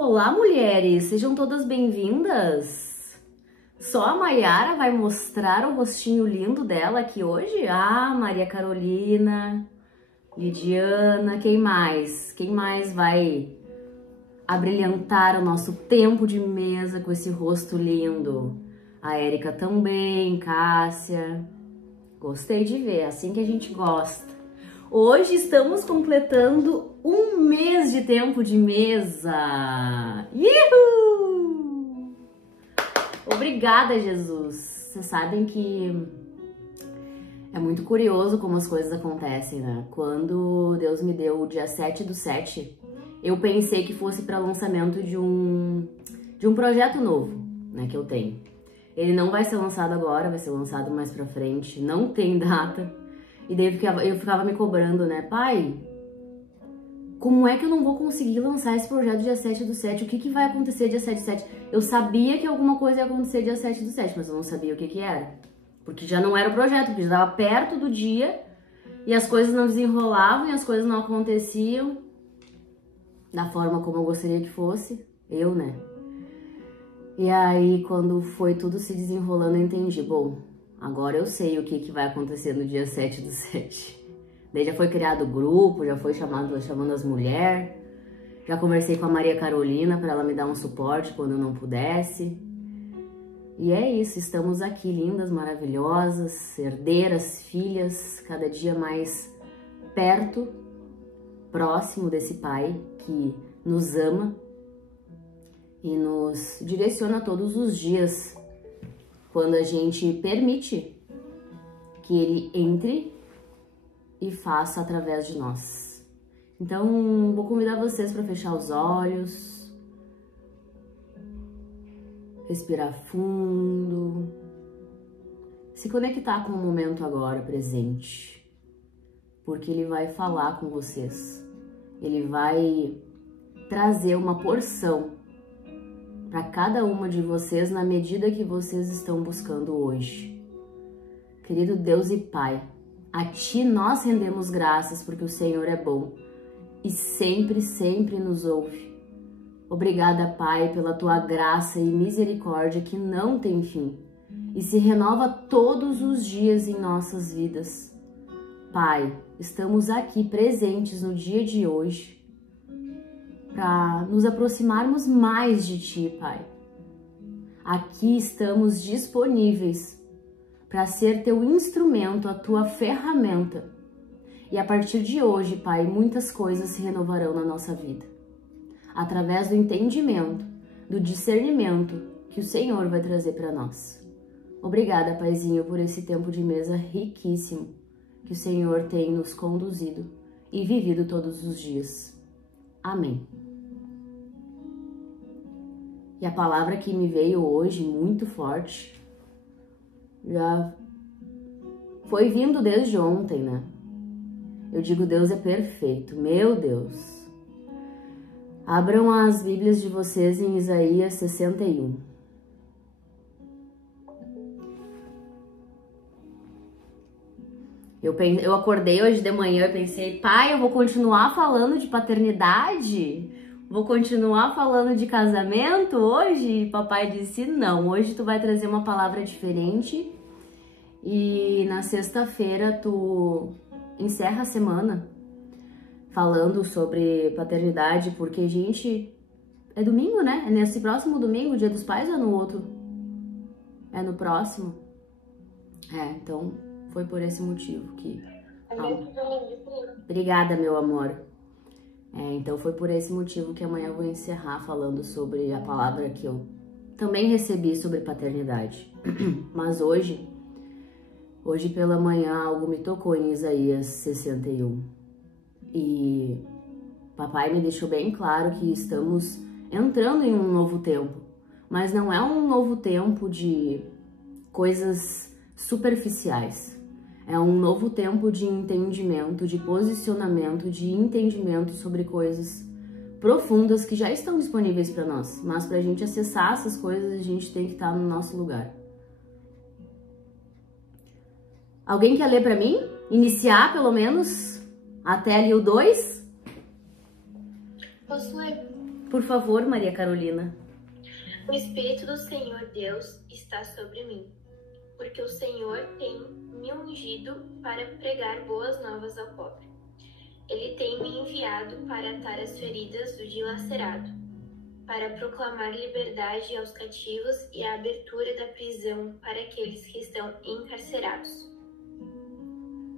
Olá, mulheres! Sejam todas bem-vindas! Só a Maiara vai mostrar o rostinho lindo dela aqui hoje? Ah, Maria Carolina, Lidiana, quem mais? Quem mais vai abrilhantar o nosso tempo de mesa com esse rosto lindo? A Érica também, Cássia. Gostei de ver, assim que a gente gosta. Hoje estamos completando um mês de tempo de mesa. Uhul! Obrigada, Jesus. Vocês sabem que é muito curioso como as coisas acontecem, né? Quando Deus me deu o dia 7/7, eu pensei que fosse para lançamento de um projeto novo, né, que eu tenho. Ele não vai ser lançado agora, vai ser lançado mais pra frente, não tem data. E daí eu ficava me cobrando, né? Pai, como é que eu não vou conseguir lançar esse projeto dia 7/7? O que vai acontecer dia 7/7? Eu sabia que alguma coisa ia acontecer dia 7/7, mas eu não sabia o que era. Porque já não era o projeto, porque já estava perto do dia e as coisas não desenrolavam e as coisas não aconteciam da forma como eu gostaria que fosse. Eu, né? E aí, quando foi tudo se desenrolando, eu entendi. Bom, agora eu sei o que vai acontecer no dia 7/7. Daí já foi criado o grupo, já foi chamando as mulheres. Já conversei com a Maria Carolina para ela me dar um suporte quando eu não pudesse. E é isso, estamos aqui lindas, maravilhosas, herdeiras, filhas, cada dia mais perto, próximo desse Pai que nos ama e nos direciona todos os dias quando a gente permite que Ele entre e faça através de nós. Então, vou convidar vocês para fechar os olhos, respirar fundo, se conectar com o momento agora presente, porque Ele vai falar com vocês, Ele vai trazer uma porção para cada uma de vocês na medida que vocês estão buscando hoje. Querido Deus e Pai, a Ti nós rendemos graças porque o Senhor é bom e sempre, sempre nos ouve. Obrigada, Pai, pela Tua graça e misericórdia que não tem fim e se renova todos os dias em nossas vidas. Pai, estamos aqui presentes no dia de hoje para nos aproximarmos mais de Ti, Pai. Aqui estamos disponíveis para ser Teu instrumento, a Tua ferramenta. E a partir de hoje, Pai, muitas coisas se renovarão na nossa vida. Através do entendimento, do discernimento que o Senhor vai trazer para nós. Obrigada, Paizinho, por esse tempo de mesa riquíssimo que o Senhor tem nos conduzido e vivido todos os dias. Amém. E a palavra que me veio hoje, muito forte, já foi vindo desde ontem, né? Eu digo, Deus é perfeito, meu Deus. Abram as Bíblias de vocês em Isaías 61. Eu acordei hoje de manhã e pensei, Pai, eu vou continuar falando de paternidade? Vou continuar falando de casamento hoje? E papai disse, não, hoje tu vai trazer uma palavra diferente e na sexta-feira tu encerra a semana falando sobre paternidade, porque, gente, é domingo, né? É nesse próximo domingo, Dia dos Pais, ou é no outro? É no próximo? Então foi por esse motivo que... Obrigada, meu amor. Então foi por esse motivo que amanhã eu vou encerrar falando sobre a palavra que eu também recebi sobre paternidade. Mas hoje pela manhã algo me tocou em Isaías 61. E papai me deixou bem claro que estamos entrando em um novo tempo. Mas não é um novo tempo de coisas superficiais. É um novo tempo de entendimento, de posicionamento, de entendimento sobre coisas profundas que já estão disponíveis para nós. Mas para a gente acessar essas coisas, a gente tem que estar no nosso lugar. Alguém quer ler para mim? Iniciar, pelo menos, até ali o 2? Posso ler? Por favor, Maria Carolina. O Espírito do Senhor Deus está sobre mim, porque o Senhor tem me ungido para pregar boas novas ao pobre. Ele tem me enviado para atar as feridas do dilacerado, para proclamar liberdade aos cativos e a abertura da prisão para aqueles que estão encarcerados,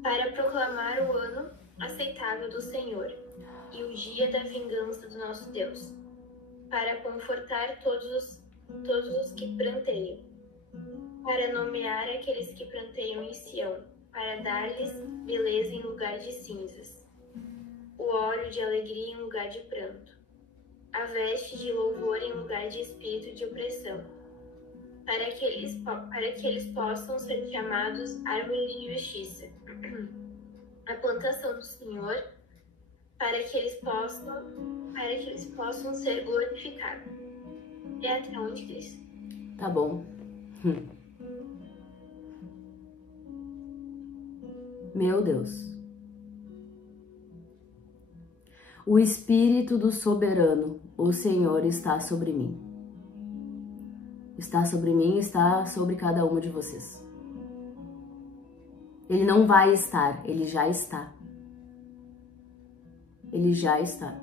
para proclamar o ano aceitável do Senhor e o dia da vingança do nosso Deus, para confortar todos os que pranteiam, para nomear aqueles que pranteiam em Sião, para dar-lhes beleza em lugar de cinzas, o óleo de alegria em lugar de pranto, a veste de louvor em lugar de espírito de opressão, para que eles possam ser chamados árvore de justiça, a plantação do Senhor, para que eles possam ser glorificados. É até onde, Cris? Tá bom. Meu Deus. O Espírito do Soberano, o Senhor, está sobre mim. Está sobre mim, está sobre cada uma de vocês. Ele não vai estar, ele já está. Ele já está.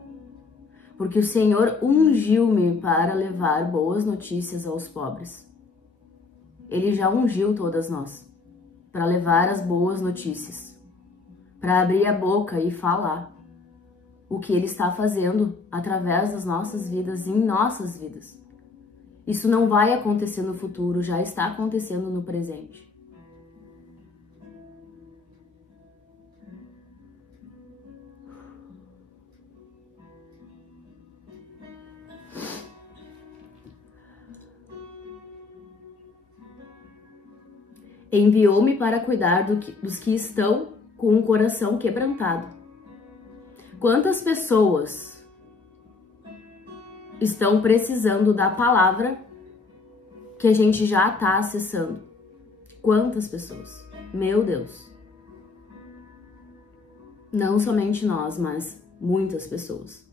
Porque o Senhor ungiu-me para levar boas notícias aos pobres. Ele já ungiu todas nós para levar as boas notícias, para abrir a boca e falar o que Ele está fazendo através das nossas vidas, em nossas vidas. Isso não vai acontecer no futuro, já está acontecendo no presente. Enviou-me para cuidar dos que estão com o coração quebrantado. Quantas pessoas estão precisando da palavra que a gente já está acessando? Quantas pessoas? Meu Deus. Não somente nós, mas muitas pessoas.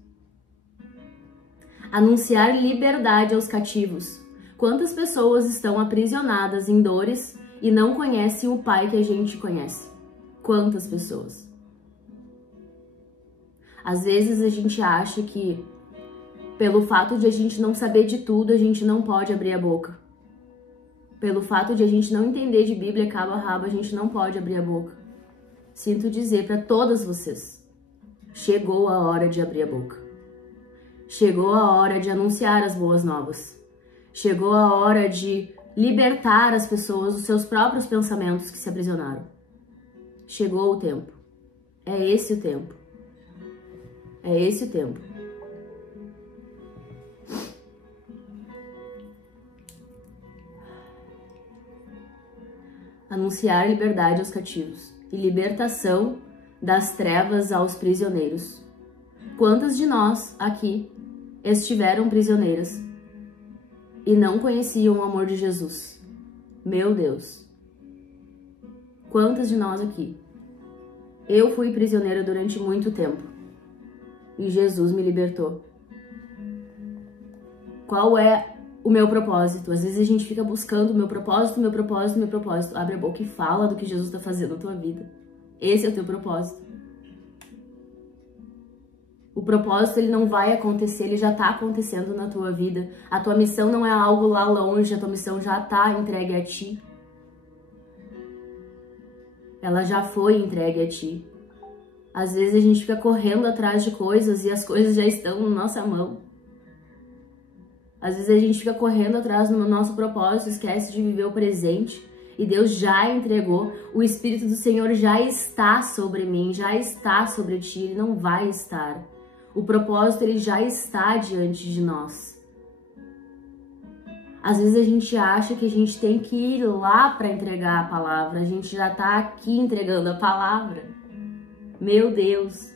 Anunciar liberdade aos cativos. Quantas pessoas estão aprisionadas em dores e não conhecem o Pai que a gente conhece? Quantas pessoas? Às vezes a gente acha que pelo fato de a gente não saber de tudo, a gente não pode abrir a boca. Pelo fato de a gente não entender de Bíblia cabo a rabo, a gente não pode abrir a boca. Sinto dizer para todas vocês, chegou a hora de abrir a boca. Chegou a hora de anunciar as boas novas. Chegou a hora de libertar as pessoas dos seus próprios pensamentos que se aprisionaram. Chegou o tempo. É esse o tempo. É esse o tempo. Anunciar liberdade aos cativos e libertação das trevas aos prisioneiros. Quantas de nós aqui estiveram prisioneiras e não conheciam o amor de Jesus? Meu Deus. Quantas de nós aqui? Eu fui prisioneira durante muito tempo e Jesus me libertou. Qual é o meu propósito? Às vezes a gente fica buscando o meu propósito, meu propósito, meu propósito. Abre a boca e fala do que Jesus está fazendo na tua vida. Esse é o teu propósito. O propósito, ele não vai acontecer, ele já está acontecendo na tua vida. A tua missão não é algo lá longe, a tua missão já está entregue a ti. Ela já foi entregue a ti. Às vezes a gente fica correndo atrás de coisas e as coisas já estão na nossa mão. Às vezes a gente fica correndo atrás do nosso propósito, esquece de viver o presente. E Deus já entregou, o Espírito do Senhor já está sobre mim, já está sobre ti, ele não vai estar. O propósito, ele já está diante de nós. Às vezes a gente acha que a gente tem que ir lá para entregar a palavra, a gente já está aqui entregando a palavra. Meu Deus!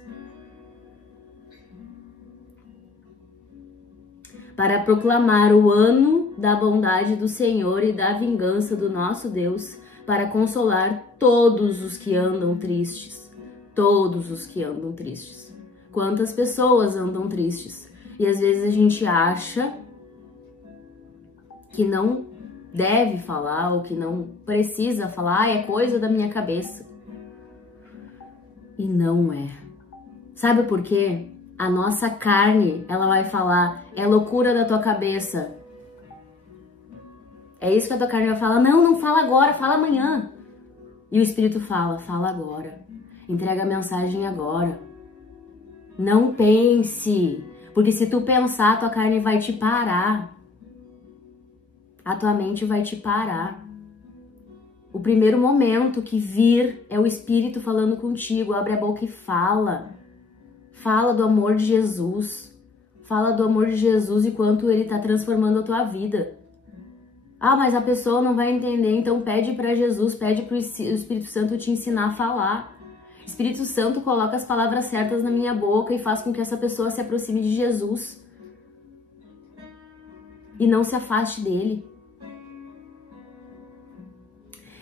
Para proclamar o ano da bondade do Senhor e da vingança do nosso Deus, para consolar todos os que andam tristes. Todos os que andam tristes. Quantas pessoas andam tristes? E às vezes a gente acha que não deve falar ou que não precisa falar, é coisa da minha cabeça. E não é. Sabe por quê? A nossa carne, ela vai falar, é loucura da tua cabeça. É isso que a tua carne vai falar, não fala agora, fala amanhã. E o Espírito fala agora. Entrega a mensagem agora. Não pense, porque se tu pensar, a tua carne vai te parar. A tua mente vai te parar. O primeiro momento que vir é o Espírito falando contigo. Abre a boca e fala. Fala do amor de Jesus. Fala do amor de Jesus e quanto Ele está transformando a tua vida. Ah, mas a pessoa não vai entender, então pede para Jesus, pede para o Espírito Santo te ensinar a falar. Espírito Santo coloca as palavras certas na minha boca e faz com que essa pessoa se aproxime de Jesus. E não se afaste dele.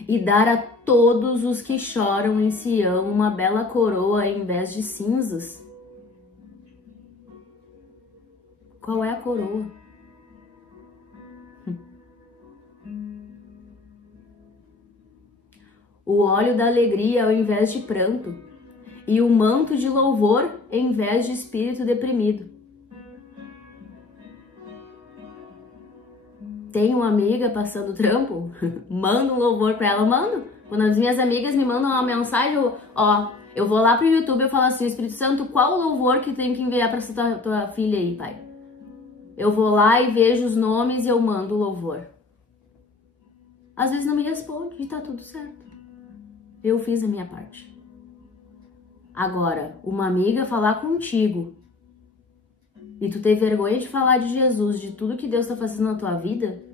E dar a todos os que choram em Sião uma bela coroa em vez de cinzas. Qual é a coroa? O óleo da alegria ao invés de pranto, e o manto de louvor em vez de espírito deprimido. Tem uma amiga passando trampo? Manda um louvor pra ela, mando. Quando as minhas amigas me mandam uma mensagem, eu vou lá pro YouTube e eu falo assim, Espírito Santo, qual o louvor que tem que enviar pra essa tua filha aí, pai? Eu vou lá e vejo os nomes e eu mando o louvor. Às vezes não me responde e tá tudo certo. Eu fiz a minha parte. Agora, uma amiga falar contigo e tu ter vergonha de falar de Jesus, de tudo que Deus está fazendo na tua vida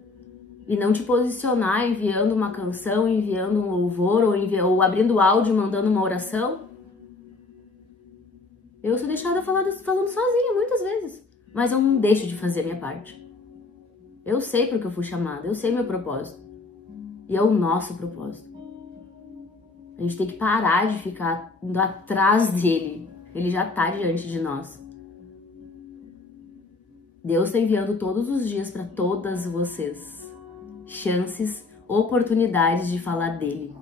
e não te posicionar enviando uma canção, enviando um louvor ou abrindo áudio e mandando uma oração, eu sou deixada falando sozinha muitas vezes, mas eu não deixo de fazer a minha parte. Eu sei porque eu fui chamada, eu sei meu propósito e é o nosso propósito. A gente tem que parar de ficar indo atrás dele. Ele já está diante de nós. Deus está enviando todos os dias para todas vocês chances, oportunidades de falar dele.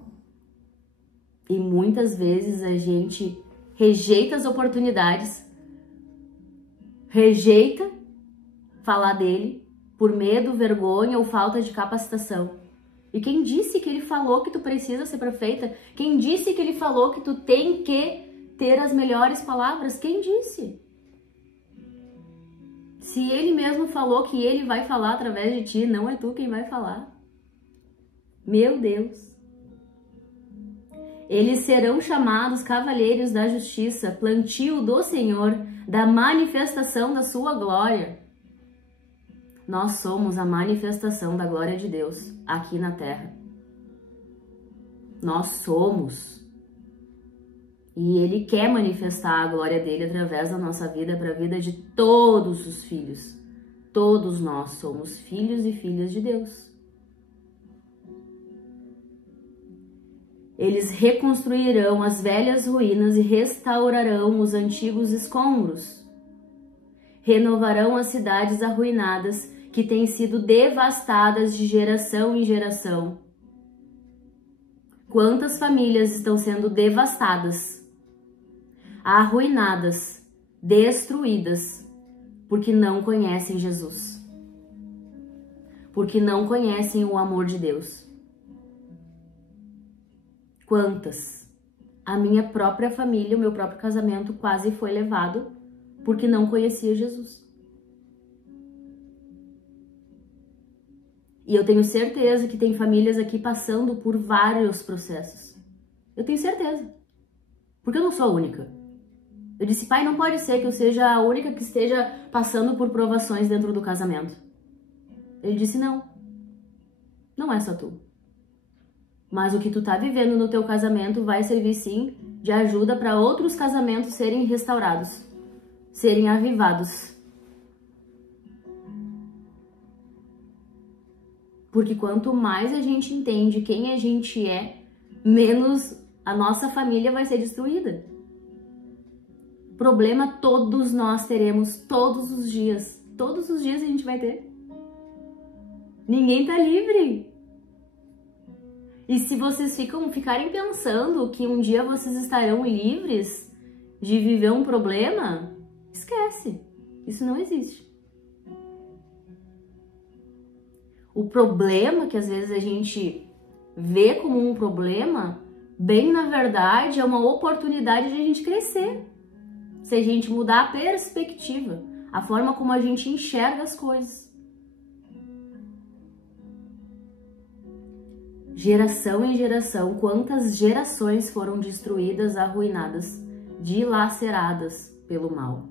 E muitas vezes a gente rejeita as oportunidades, rejeita falar dele por medo, vergonha ou falta de capacitação. E quem disse que ele falou que tu precisa ser profeta? Quem disse que ele falou que tu tem que ter as melhores palavras? Quem disse? Se ele mesmo falou que ele vai falar através de ti, não é tu quem vai falar. Meu Deus. Eles serão chamados cavalheiros da justiça, plantio do Senhor, da manifestação da sua glória. Nós somos a manifestação da glória de Deus aqui na terra. Nós somos. E Ele quer manifestar a glória dele através da nossa vida para a vida de todos os filhos. Todos nós somos filhos e filhas de Deus. Eles reconstruirão as velhas ruínas e restaurarão os antigos escombros. Renovarão as cidades arruinadas que têm sido devastadas de geração em geração. Quantas famílias estão sendo devastadas, arruinadas, destruídas, porque não conhecem Jesus, porque não conhecem o amor de Deus. Quantas? A minha própria família, o meu próprio casamento quase foi levado porque não conhecia Jesus. E eu tenho certeza que tem famílias aqui passando por vários processos. Eu tenho certeza. Porque eu não sou a única. Eu disse, pai, não pode ser que eu seja a única que esteja passando por provações dentro do casamento. Ele disse, não. Não é só tu. Mas o que tu tá vivendo no teu casamento vai servir sim de ajuda para outros casamentos serem restaurados, serem avivados. Porque quanto mais a gente entende quem a gente é, menos a nossa família vai ser destruída. Problema todos nós teremos todos os dias. Todos os dias a gente vai ter. Ninguém tá livre. E se vocês ficarem pensando que um dia vocês estarão livres de viver um problema, esquece. Isso não existe. O problema que às vezes a gente vê como um problema, bem na verdade é uma oportunidade de a gente crescer. Se a gente mudar a perspectiva, a forma como a gente enxerga as coisas. Geração em geração, quantas gerações foram destruídas, arruinadas, dilaceradas pelo mal.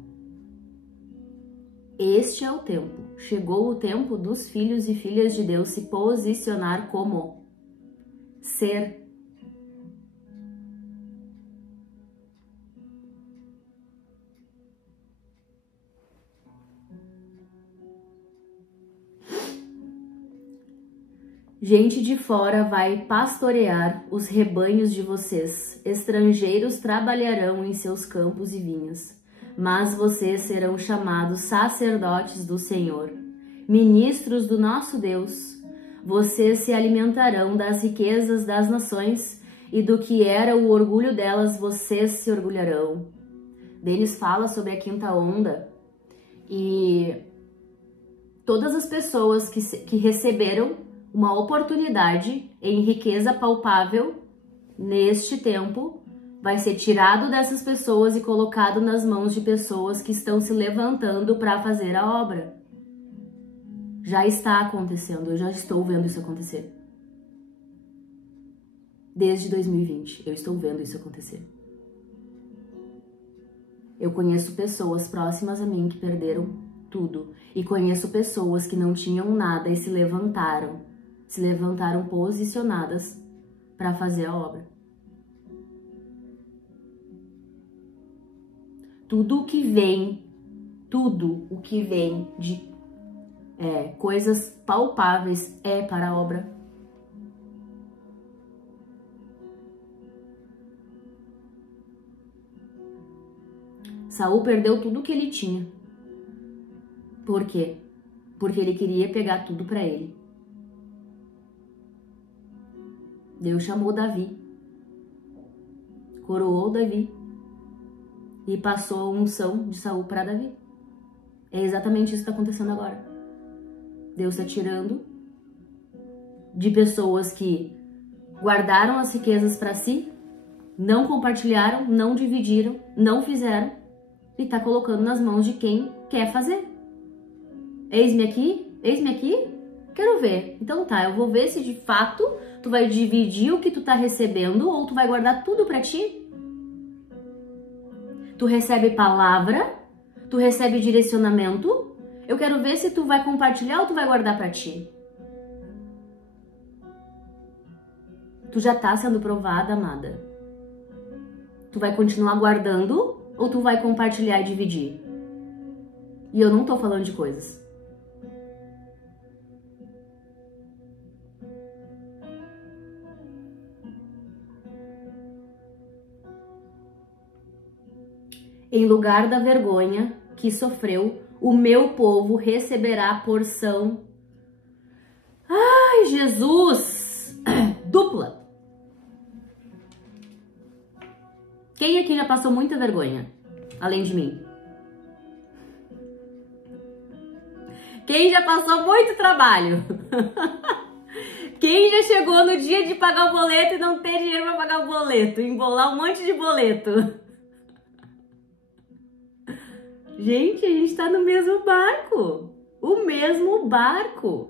Este é o tempo. Chegou o tempo dos filhos e filhas de Deus se posicionar como ser. Gente de fora vai pastorear os rebanhos de vocês. Estrangeiros trabalharão em seus campos e vinhas. Mas vocês serão chamados sacerdotes do Senhor, ministros do nosso Deus. Vocês se alimentarão das riquezas das nações e do que era o orgulho delas vocês se orgulharão. Denis fala sobre a quinta onda e todas as pessoas que receberam uma oportunidade em riqueza palpável neste tempo vai ser tirado dessas pessoas e colocado nas mãos de pessoas que estão se levantando para fazer a obra. Já está acontecendo, eu já estou vendo isso acontecer. Desde 2020, eu estou vendo isso acontecer. Eu conheço pessoas próximas a mim que perderam tudo. E conheço pessoas que não tinham nada e se levantaram posicionadas para fazer a obra. Tudo o que vem de coisas palpáveis é para a obra. Saul perdeu tudo o que ele tinha. Por quê? Porque ele queria pegar tudo para ele. Deus chamou Davi, coroou Davi e passou a unção de Saul para Davi. É exatamente isso que está acontecendo agora. Deus está tirando de pessoas que guardaram as riquezas para si, não compartilharam, não dividiram, não fizeram e está colocando nas mãos de quem quer fazer. Eis-me aqui, quero ver. Então tá, eu vou ver se de fato tu vai dividir o que tu tá recebendo ou tu vai guardar tudo pra ti. Tu recebe palavra, tu recebe direcionamento. Eu quero ver se tu vai compartilhar ou tu vai guardar pra ti. Tu já tá sendo provada, amada. Tu vai continuar guardando ou tu vai compartilhar e dividir? E eu não tô falando de coisas. Em lugar da vergonha que sofreu, o meu povo receberá porção. Ai, Jesus! Dupla. Quem aqui já passou muita vergonha? Além de mim. Quem já passou muito trabalho? Quem já chegou no dia de pagar o boleto e não ter dinheiro para pagar o boleto? Embolar um monte de boleto. Gente, a gente tá no mesmo barco. O mesmo barco.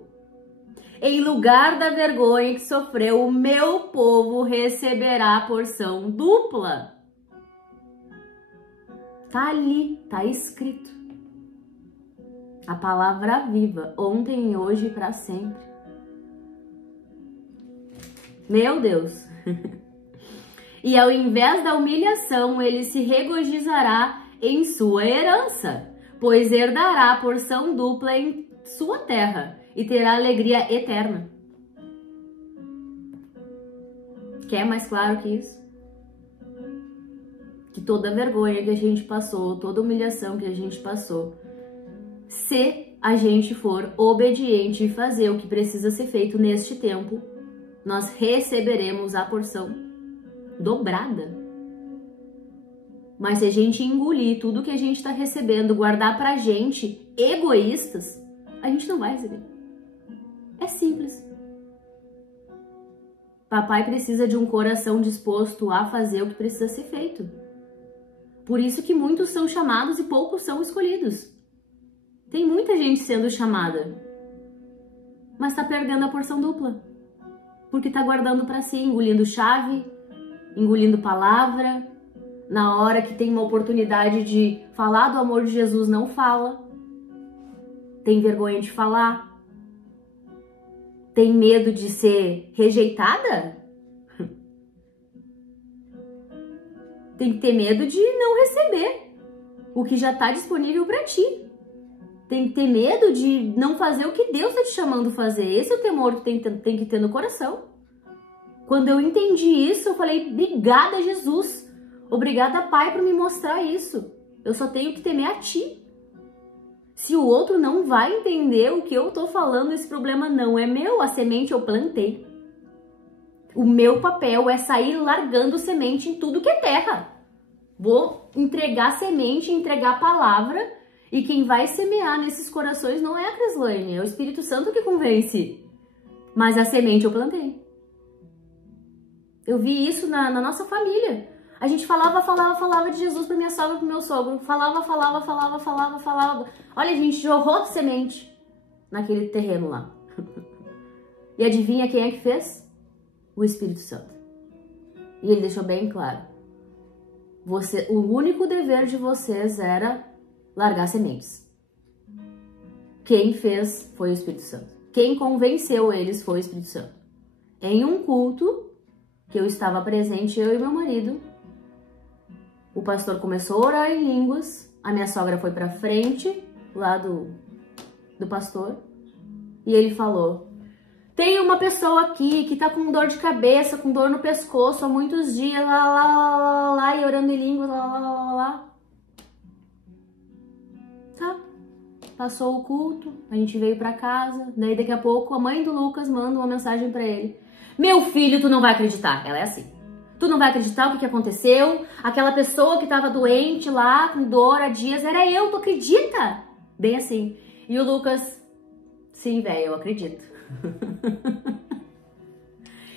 Em lugar da vergonha que sofreu, o meu povo receberá porção dupla. Tá ali, tá escrito. A palavra viva, ontem e hoje e para sempre. Meu Deus. E ao invés da humilhação, ele se regozijará em sua herança, pois herdará porção dupla em sua terra e terá alegria eterna. Quer mais claro que isso? que toda vergonha que a gente passou, toda humilhação que a gente passou, se a gente for obediente e fazer o que precisa ser feito neste tempo, nós receberemos a porção dobrada. Mas se a gente engolir tudo que a gente está recebendo, guardar pra gente, egoístas, a gente não vai receber. É simples. Papai precisa de um coração disposto a fazer o que precisa ser feito. Por isso que muitos são chamados e poucos são escolhidos. Tem muita gente sendo chamada, mas tá perdendo a porção dupla. Porque tá guardando pra si, engolindo chave, engolindo palavra. Na hora que tem uma oportunidade de falar do amor de Jesus, não fala. Tem vergonha de falar. Tem medo de ser rejeitada? Tem que ter medo de não receber o que já está disponível para ti. Tem que ter medo de não fazer o que Deus está te chamando a fazer. Esse é o temor que tem que ter no coração. Quando eu entendi isso, eu falei, obrigada, Jesus. Obrigada, Pai, por me mostrar isso. Eu só tenho que temer a Ti. Se o outro não vai entender o que eu tô falando, esse problema não é meu. A semente eu plantei. O meu papel é sair largando semente em tudo que é terra. Vou entregar semente, entregar palavra, e quem vai semear nesses corações não é a Crislane, é o Espírito Santo que convence. Mas a semente eu plantei. Eu vi isso na nossa família. A gente falava de Jesus pra minha sogra e pro meu sogro. Falava. Olha, a gente jorrou semente naquele terreno lá. E adivinha quem é que fez? O Espírito Santo. E ele deixou bem claro. O único dever de vocês era largar sementes. Quem fez foi o Espírito Santo. Quem convenceu eles foi o Espírito Santo. Em um culto que eu estava presente, eu e meu marido, o pastor começou a orar em línguas, a minha sogra foi pra frente, lá do pastor, e ele falou, tem uma pessoa aqui que tá com dor de cabeça, com dor no pescoço há muitos dias, lá, e orando em línguas, lá. Tá, passou o culto, a gente veio pra casa, daí daqui a pouco a mãe do Lucas manda uma mensagem pra ele, meu filho, tu não vai acreditar, ela é assim. Tu não vai acreditar o que aconteceu? Aquela pessoa que tava doente lá, com dor há dias, era eu, tu acredita? Bem assim. E o Lucas, sim, velho, eu acredito.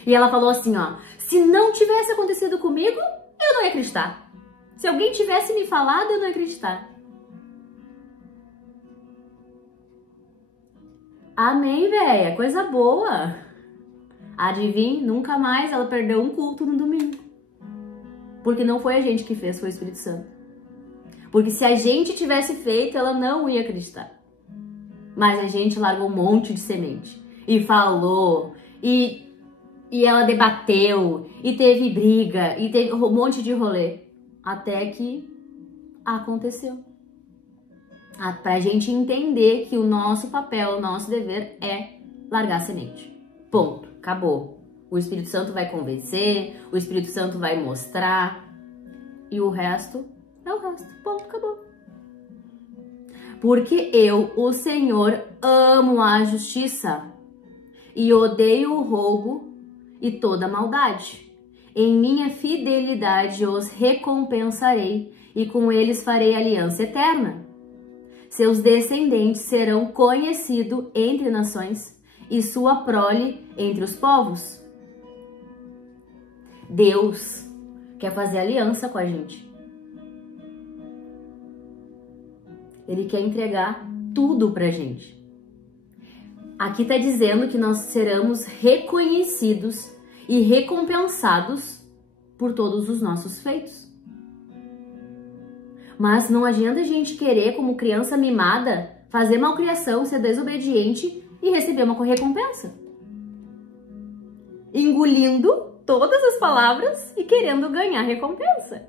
E ela falou assim, ó, se não tivesse acontecido comigo, eu não ia acreditar. Se alguém tivesse me falado, eu não ia acreditar. Amém, velho, coisa boa. Adivinha, nunca mais ela perdeu um culto no domingo. Porque não foi a gente que fez, foi o Espírito Santo. Porque se a gente tivesse feito, ela não ia acreditar. Mas a gente largou um monte de semente. E falou, e ela debateu, e teve briga, e teve um monte de rolê. Até que aconteceu. Pra gente entender que o nosso papel, o nosso dever é largar semente. Ponto. Acabou. O Espírito Santo vai convencer, o Espírito Santo vai mostrar, e o resto é o resto. Ponto, acabou. Porque eu, o Senhor, amo a justiça e odeio o roubo e toda maldade. Em minha fidelidade os recompensarei e com eles farei aliança eterna. Seus descendentes serão conhecidos entre nações e sua prole entre os povos. Deus quer fazer aliança com a gente. Ele quer entregar tudo pra gente. Aqui tá dizendo que nós seremos reconhecidos e recompensados por todos os nossos feitos. Mas não adianta a gente querer, como criança mimada, fazer malcriação, ser desobediente e receber uma recompensa. Engolindo todas as palavras e querendo ganhar recompensa.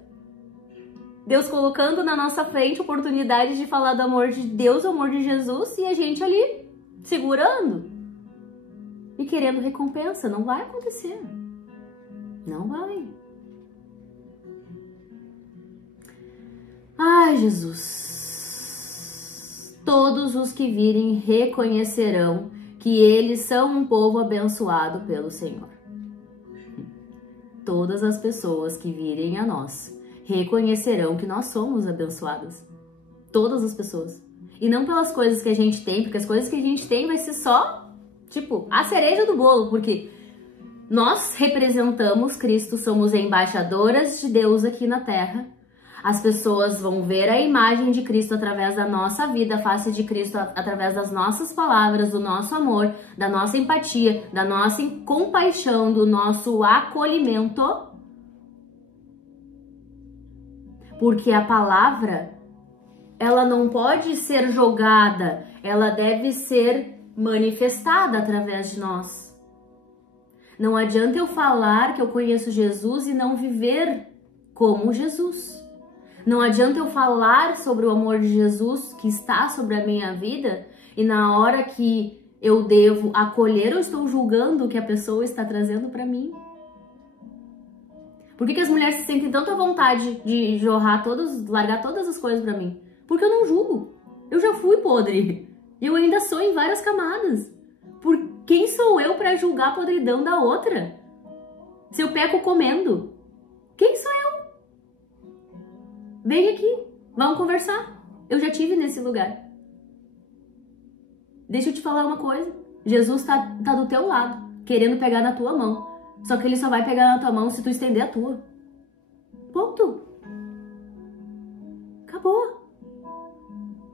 Deus colocando na nossa frente oportunidade de falar do amor de Deus, do amor de Jesus, e a gente ali segurando e querendo recompensa. Não vai acontecer. Não vai. Ai, Jesus. Todos os que virem reconhecerão que eles são um povo abençoado pelo Senhor. Todas as pessoas que virem a nós reconhecerão que nós somos abençoadas. Todas as pessoas. E não pelas coisas que a gente tem, porque as coisas que a gente tem vai ser só, tipo, a cereja do bolo, porque nós representamos Cristo, somos embaixadoras de Deus aqui na Terra. As pessoas vão ver a imagem de Cristo através da nossa vida, a face de Cristo através das nossas palavras, do nosso amor, da nossa empatia, da nossa compaixão, do nosso acolhimento. Porque a palavra, ela não pode ser jogada, ela deve ser manifestada através de nós. Não adianta eu falar que eu conheço Jesus e não viver como Jesus. Não adianta eu falar sobre o amor de Jesus que está sobre a minha vida e na hora que eu devo acolher, eu estou julgando o que a pessoa está trazendo para mim. Por que as mulheres se sentem tanta vontade de largar todas as coisas para mim? Porque eu não julgo. Eu já fui podre. E eu ainda sou em várias camadas. Por quem sou eu para julgar a podridão da outra? Se eu peco comendo, quem sou eu? Vem aqui, vamos conversar. Eu já tive nesse lugar. Deixa eu te falar uma coisa. Jesus tá do teu lado, querendo pegar na tua mão. Só que ele só vai pegar na tua mão se tu estender a tua. Ponto. Acabou.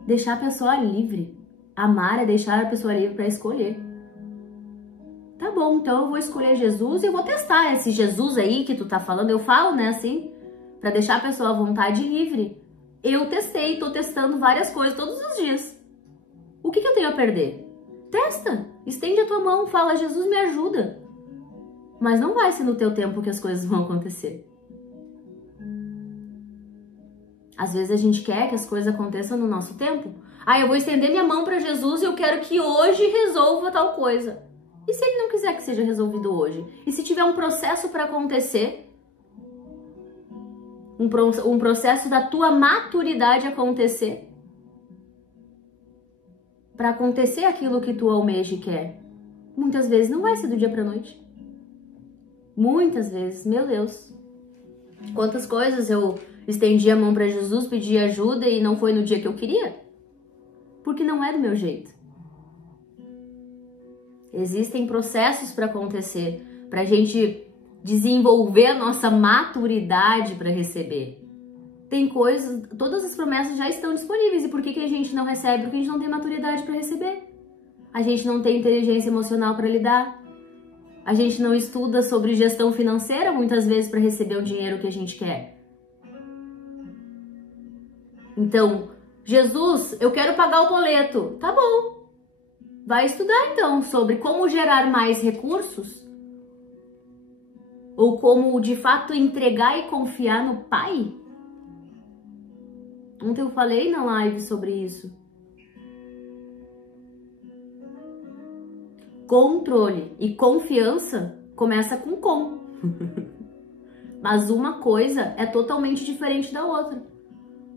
Deixar a pessoa livre. Amar é deixar a pessoa livre para escolher. Tá bom, então eu vou escolher Jesus e eu vou testar esse Jesus aí que tu tá falando. Eu falo, né, assim, para deixar a pessoa à vontade livre. Eu testei, tô testando várias coisas todos os dias. O que eu tenho a perder? Testa, estende a tua mão, fala, Jesus me ajuda. Mas não vai ser no teu tempo que as coisas vão acontecer. Às vezes a gente quer que as coisas aconteçam no nosso tempo. Eu vou estender minha mão para Jesus e eu quero que hoje resolva tal coisa. E se ele não quiser que seja resolvido hoje? E se tiver um processo para acontecer? Um processo da tua maturidade acontecer? Para acontecer aquilo que tu almeja e quer? Muitas vezes não vai ser do dia para noite. Muitas vezes, meu Deus. Quantas coisas eu estendi a mão para Jesus, pedi ajuda e não foi no dia que eu queria? Porque não é do meu jeito. Existem processos para acontecer, para a gente desenvolver a nossa maturidade para receber. Tem coisas, todas as promessas já estão disponíveis. E por que a gente não recebe? Porque a gente não tem maturidade para receber. A gente não tem inteligência emocional para lidar. A gente não estuda sobre gestão financeira muitas vezes para receber o dinheiro que a gente quer. Então, Jesus, eu quero pagar o boleto. Tá bom. Vai estudar então sobre como gerar mais recursos ou como de fato entregar e confiar no Pai. Ontem eu falei na live sobre isso. Controle e confiança começa com. Mas uma coisa é totalmente diferente da outra.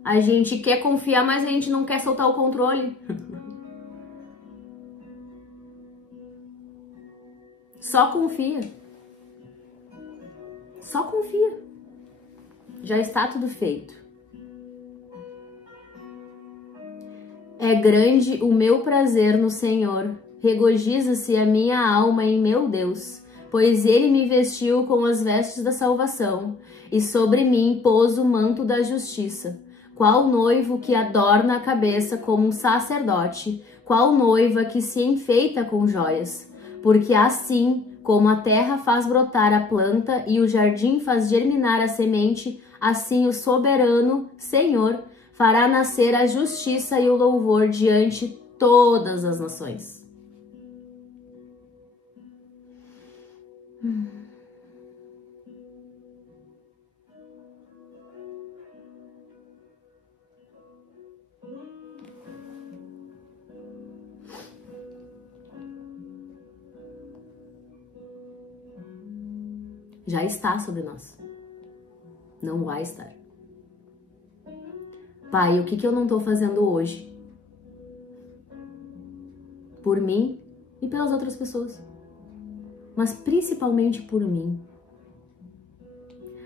A gente quer confiar, mas a gente não quer soltar o controle. Só confia. Só confia. Já está tudo feito. É grande o meu prazer no Senhor. Regozija-se a minha alma em meu Deus, pois Ele me vestiu com as vestes da salvação e sobre mim pôs o manto da justiça. Qual noivo que adorna a cabeça como um sacerdote, qual noiva que se enfeita com joias. Porque assim como a terra faz brotar a planta e o jardim faz germinar a semente, assim o soberano Senhor fará nascer a justiça e o louvor diante de todas as nações. Já está sobre nós. Não vai estar. Pai, o que eu não tô fazendo hoje? Por mim e pelas outras pessoas. Mas principalmente por mim.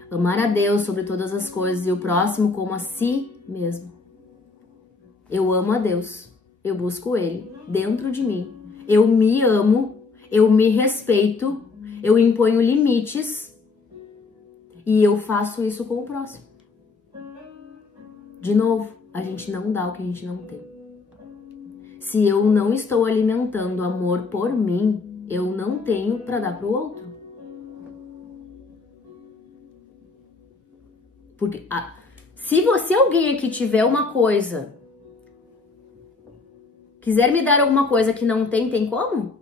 Amar a Deus sobre todas as coisas e o próximo como a si mesmo. Eu amo a Deus, eu busco Ele dentro de mim. Eu me amo, eu me respeito, eu imponho limites e eu faço isso com o próximo. De novo, a gente não dá o que a gente não tem. Se eu não estou alimentando amor por mim, eu não tenho para dar para o outro. Porque se alguém aqui tiver uma coisa, quiser me dar alguma coisa que não tem, tem como?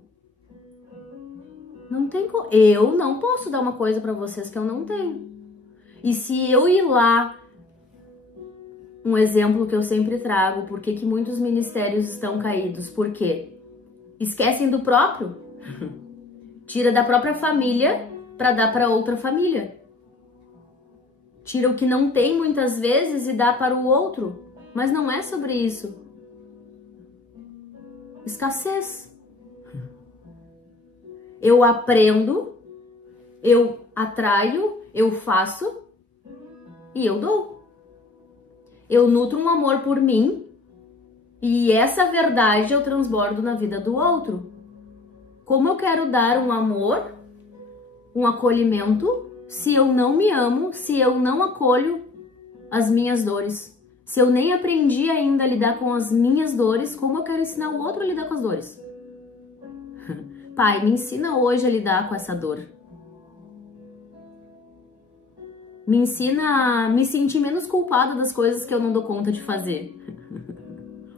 Não tem como. Eu não posso dar uma coisa para vocês que eu não tenho. E se eu ir lá, um exemplo que eu sempre trago, por que muitos ministérios estão caídos? Por quê? Esquecem do próprio. Tira da própria família para dar para outra família. Tira o que não tem muitas vezes e dá para o outro. Mas não é sobre isso. Escassez. Eu aprendo, eu atraio, eu faço e eu dou. Eu nutro um amor por mim e essa verdade eu transbordo na vida do outro. Como eu quero dar um amor, um acolhimento, se eu não me amo, se eu não acolho as minhas dores? Se eu nem aprendi ainda a lidar com as minhas dores, como eu quero ensinar o outro a lidar com as dores? Pai, me ensina hoje a lidar com essa dor. Me ensina a me sentir menos culpada das coisas que eu não dou conta de fazer.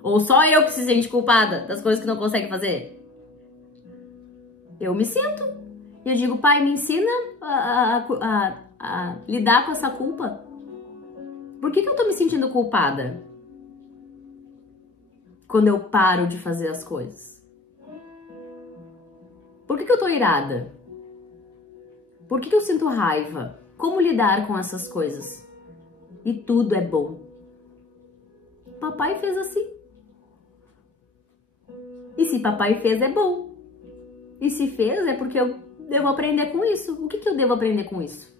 Ou só eu que se sente culpada das coisas que não consegue fazer? Eu me sinto. E eu digo, pai, me ensina a lidar com essa culpa. Por que eu tô me sentindo culpada? Quando eu paro de fazer as coisas. Por que eu tô irada? Por que eu sinto raiva? Como lidar com essas coisas? E tudo é bom. Papai fez assim. E se papai fez, é bom. E se fez, é porque eu devo aprender com isso. O que eu devo aprender com isso?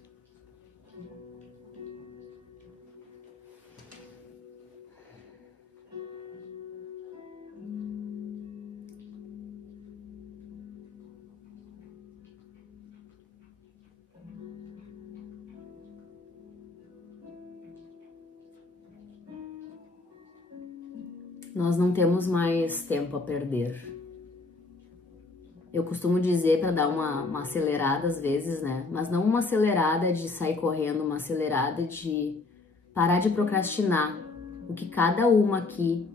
Nós não temos mais tempo a perder. Eu costumo dizer para dar uma acelerada às vezes, né? Mas não uma acelerada de sair correndo, uma acelerada de parar de procrastinar o que cada uma aqui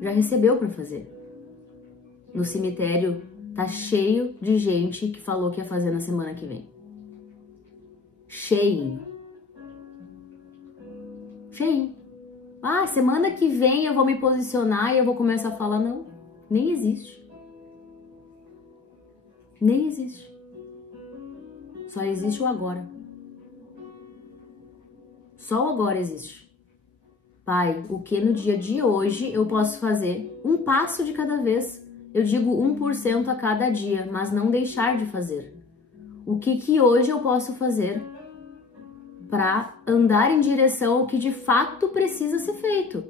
já recebeu para fazer. No cemitério tá cheio de gente que falou que ia fazer na semana que vem. Cheinho. Cheinho. Ah, semana que vem eu vou me posicionar e eu vou começar a falar. Não, nem existe. Nem existe. Só existe o agora. Só o agora existe. Pai, o que no dia de hoje eu posso fazer? Um passo de cada vez. Eu digo 1% a cada dia, mas não deixar de fazer. O que hoje eu posso fazer para andar em direção ao que de fato precisa ser feito?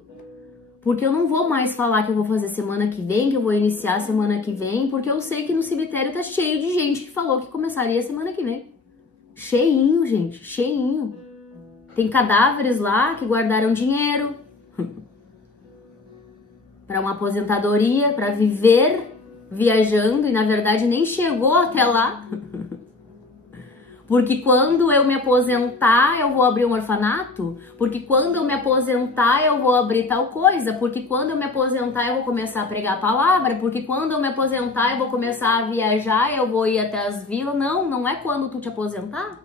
Porque eu não vou mais falar que eu vou fazer semana que vem, que eu vou iniciar semana que vem, porque eu sei que no cemitério tá cheio de gente que falou que começaria semana que vem. Cheinho, gente, cheinho. Tem cadáveres lá que guardaram dinheiro para uma aposentadoria, para viver viajando e na verdade nem chegou até lá. Porque quando eu me aposentar, eu vou abrir um orfanato? Porque quando eu me aposentar, eu vou abrir tal coisa? Porque quando eu me aposentar, eu vou começar a pregar a palavra? Porque quando eu me aposentar, eu vou começar a viajar, eu vou ir até as vilas? Não, não é quando tu te aposentar.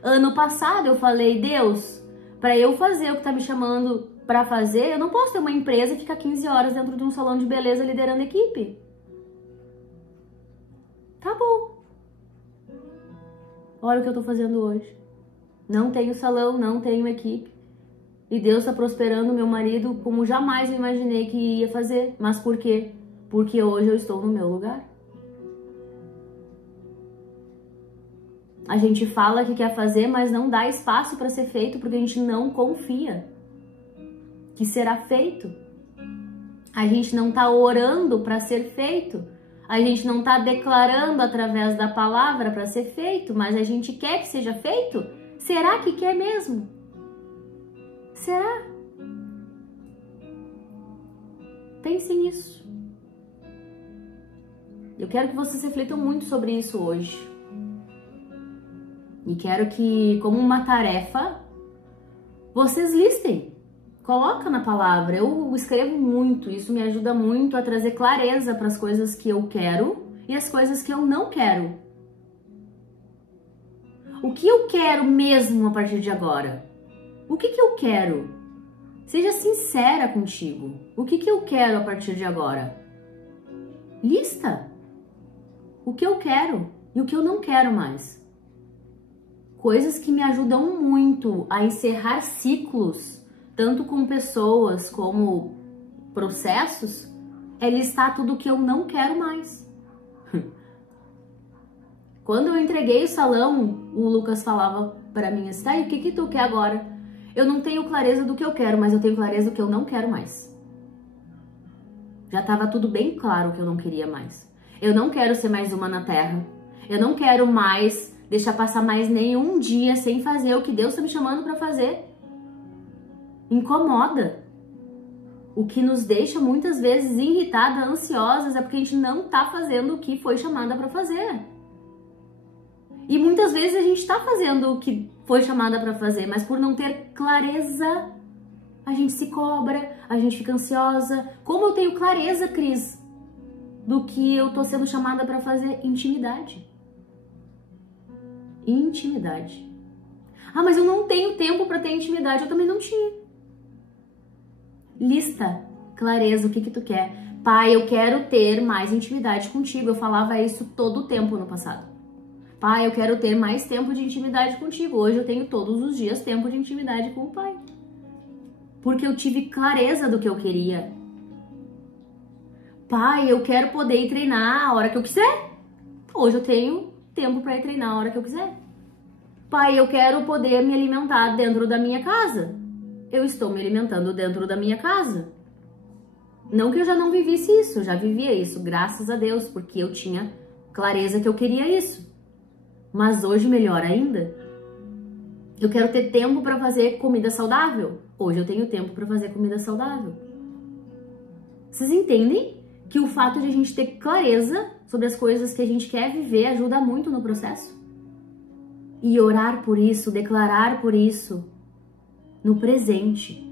Ano passado eu falei, Deus, para eu fazer o que tá me chamando para fazer, eu não posso ter uma empresa e ficar 15 horas dentro de um salão de beleza liderando equipe. Tá bom. Olha o que eu tô fazendo hoje. Não tenho salão, não tenho equipe. E Deus está prosperando meu marido como jamais eu imaginei que ia fazer. Mas por quê? Porque hoje eu estou no meu lugar. A gente fala que quer fazer, mas não dá espaço para ser feito porque a gente não confia que será feito. A gente não está orando para ser feito. A gente não está declarando através da palavra para ser feito, mas a gente quer que seja feito? Será que quer mesmo? Será? Pense nisso. Eu quero que vocês reflitam muito sobre isso hoje. E quero que, como uma tarefa, vocês listem. Coloca na palavra. Eu escrevo muito, isso me ajuda muito a trazer clareza para as coisas que eu quero e as coisas que eu não quero. O que eu quero mesmo a partir de agora? O que eu quero? Seja sincera contigo. O que eu quero a partir de agora? Lista o que eu quero e o que eu não quero mais. Coisas que me ajudam muito a encerrar ciclos, tanto com pessoas como processos, é listar tudo que eu não quero mais. Quando eu entreguei o salão, o Lucas falava pra mim assim, tá, e o que tu quer agora? Eu não tenho clareza do que eu quero, mas eu tenho clareza do que eu não quero mais. Já estava tudo bem claro o que eu não queria mais. Eu não quero ser mais uma na Terra. Eu não quero mais deixar passar mais nenhum dia sem fazer o que Deus está me chamando para fazer. Incomoda. O que nos deixa muitas vezes irritadas, ansiosas, é porque a gente não está fazendo o que foi chamada para fazer. E muitas vezes a gente está fazendo o que foi chamada para fazer, mas por não ter clareza, a gente se cobra, a gente fica ansiosa. Como eu tenho clareza, Cris, do que eu tô sendo chamada para fazer? Intimidade. Intimidade. Ah, mas eu não tenho tempo para ter intimidade. Eu também não tinha. Lista, clareza, o que tu quer. Pai, eu quero ter mais intimidade contigo. Eu falava isso todo o tempo no passado. Pai, eu quero ter mais tempo de intimidade contigo. Hoje eu tenho todos os dias tempo de intimidade com o Pai. Porque eu tive clareza do que eu queria. Pai, eu quero poder ir treinar a hora que eu quiser. Hoje eu tenho tempo para ir treinar a hora que eu quiser. Pai, eu quero poder me alimentar dentro da minha casa. Eu estou me alimentando dentro da minha casa. Não que eu já não vivisse isso, eu já vivia isso, graças a Deus, porque eu tinha clareza que eu queria isso. Mas hoje, melhor ainda, eu quero ter tempo para fazer comida saudável. Hoje eu tenho tempo para fazer comida saudável. Vocês entendem que o fato de a gente ter clareza sobre as coisas que a gente quer viver ajuda muito no processo? E orar por isso, declarar por isso no presente.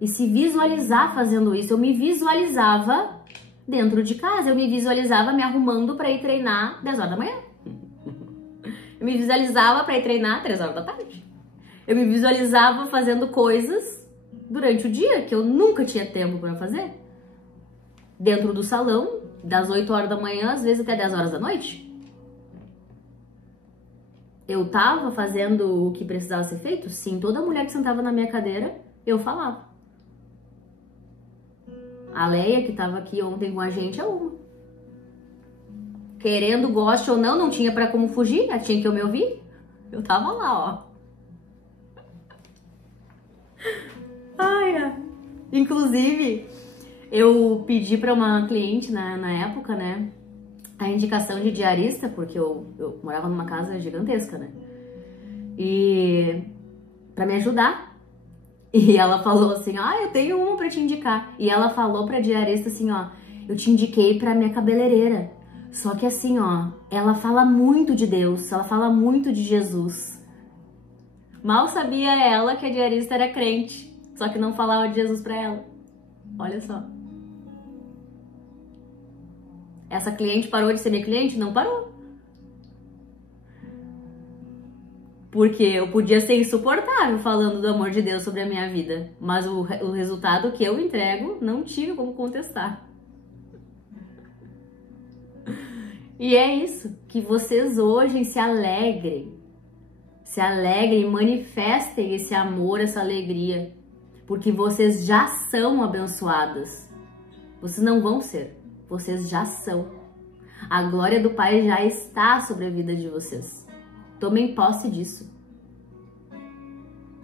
E se visualizar fazendo isso. Eu me visualizava dentro de casa, eu me visualizava me arrumando para ir treinar 10 horas da manhã. Eu me visualizava para ir treinar 3 horas da tarde. Eu me visualizava fazendo coisas durante o dia que eu nunca tinha tempo para fazer. Dentro do salão, das 8 horas da manhã, às vezes até 10 horas da noite. Eu tava fazendo o que precisava ser feito? Sim, toda mulher que sentava na minha cadeira, eu falava. A Leia, que tava aqui ontem com a gente, é uma. Querendo, goste ou não, não tinha pra como fugir, ela tinha que eu me ouvir. Eu tava lá, ó. Ai. Inclusive, eu pedi pra uma cliente na época, né, a indicação de diarista, porque eu morava numa casa gigantesca, né, e pra me ajudar. E ela falou assim, eu tenho uma pra te indicar. E ela falou pra diarista assim, eu te indiquei pra minha cabeleireira. Só que assim, ela fala muito de Deus, ela fala muito de Jesus. Mal sabia ela que a diarista era crente, só que não falava de Jesus pra ela. Olha só. Essa cliente parou de ser minha cliente? Não parou. Porque eu podia ser insuportável falando do amor de Deus sobre a minha vida, mas o resultado que eu entrego, não tive como contestar. E é isso, que vocês hoje se alegrem, manifestem esse amor, essa alegria Porque vocês já são abençoadas. Vocês não vão ser, vocês já são. A glória do Pai já está sobre a vida de vocês. Tomem posse disso.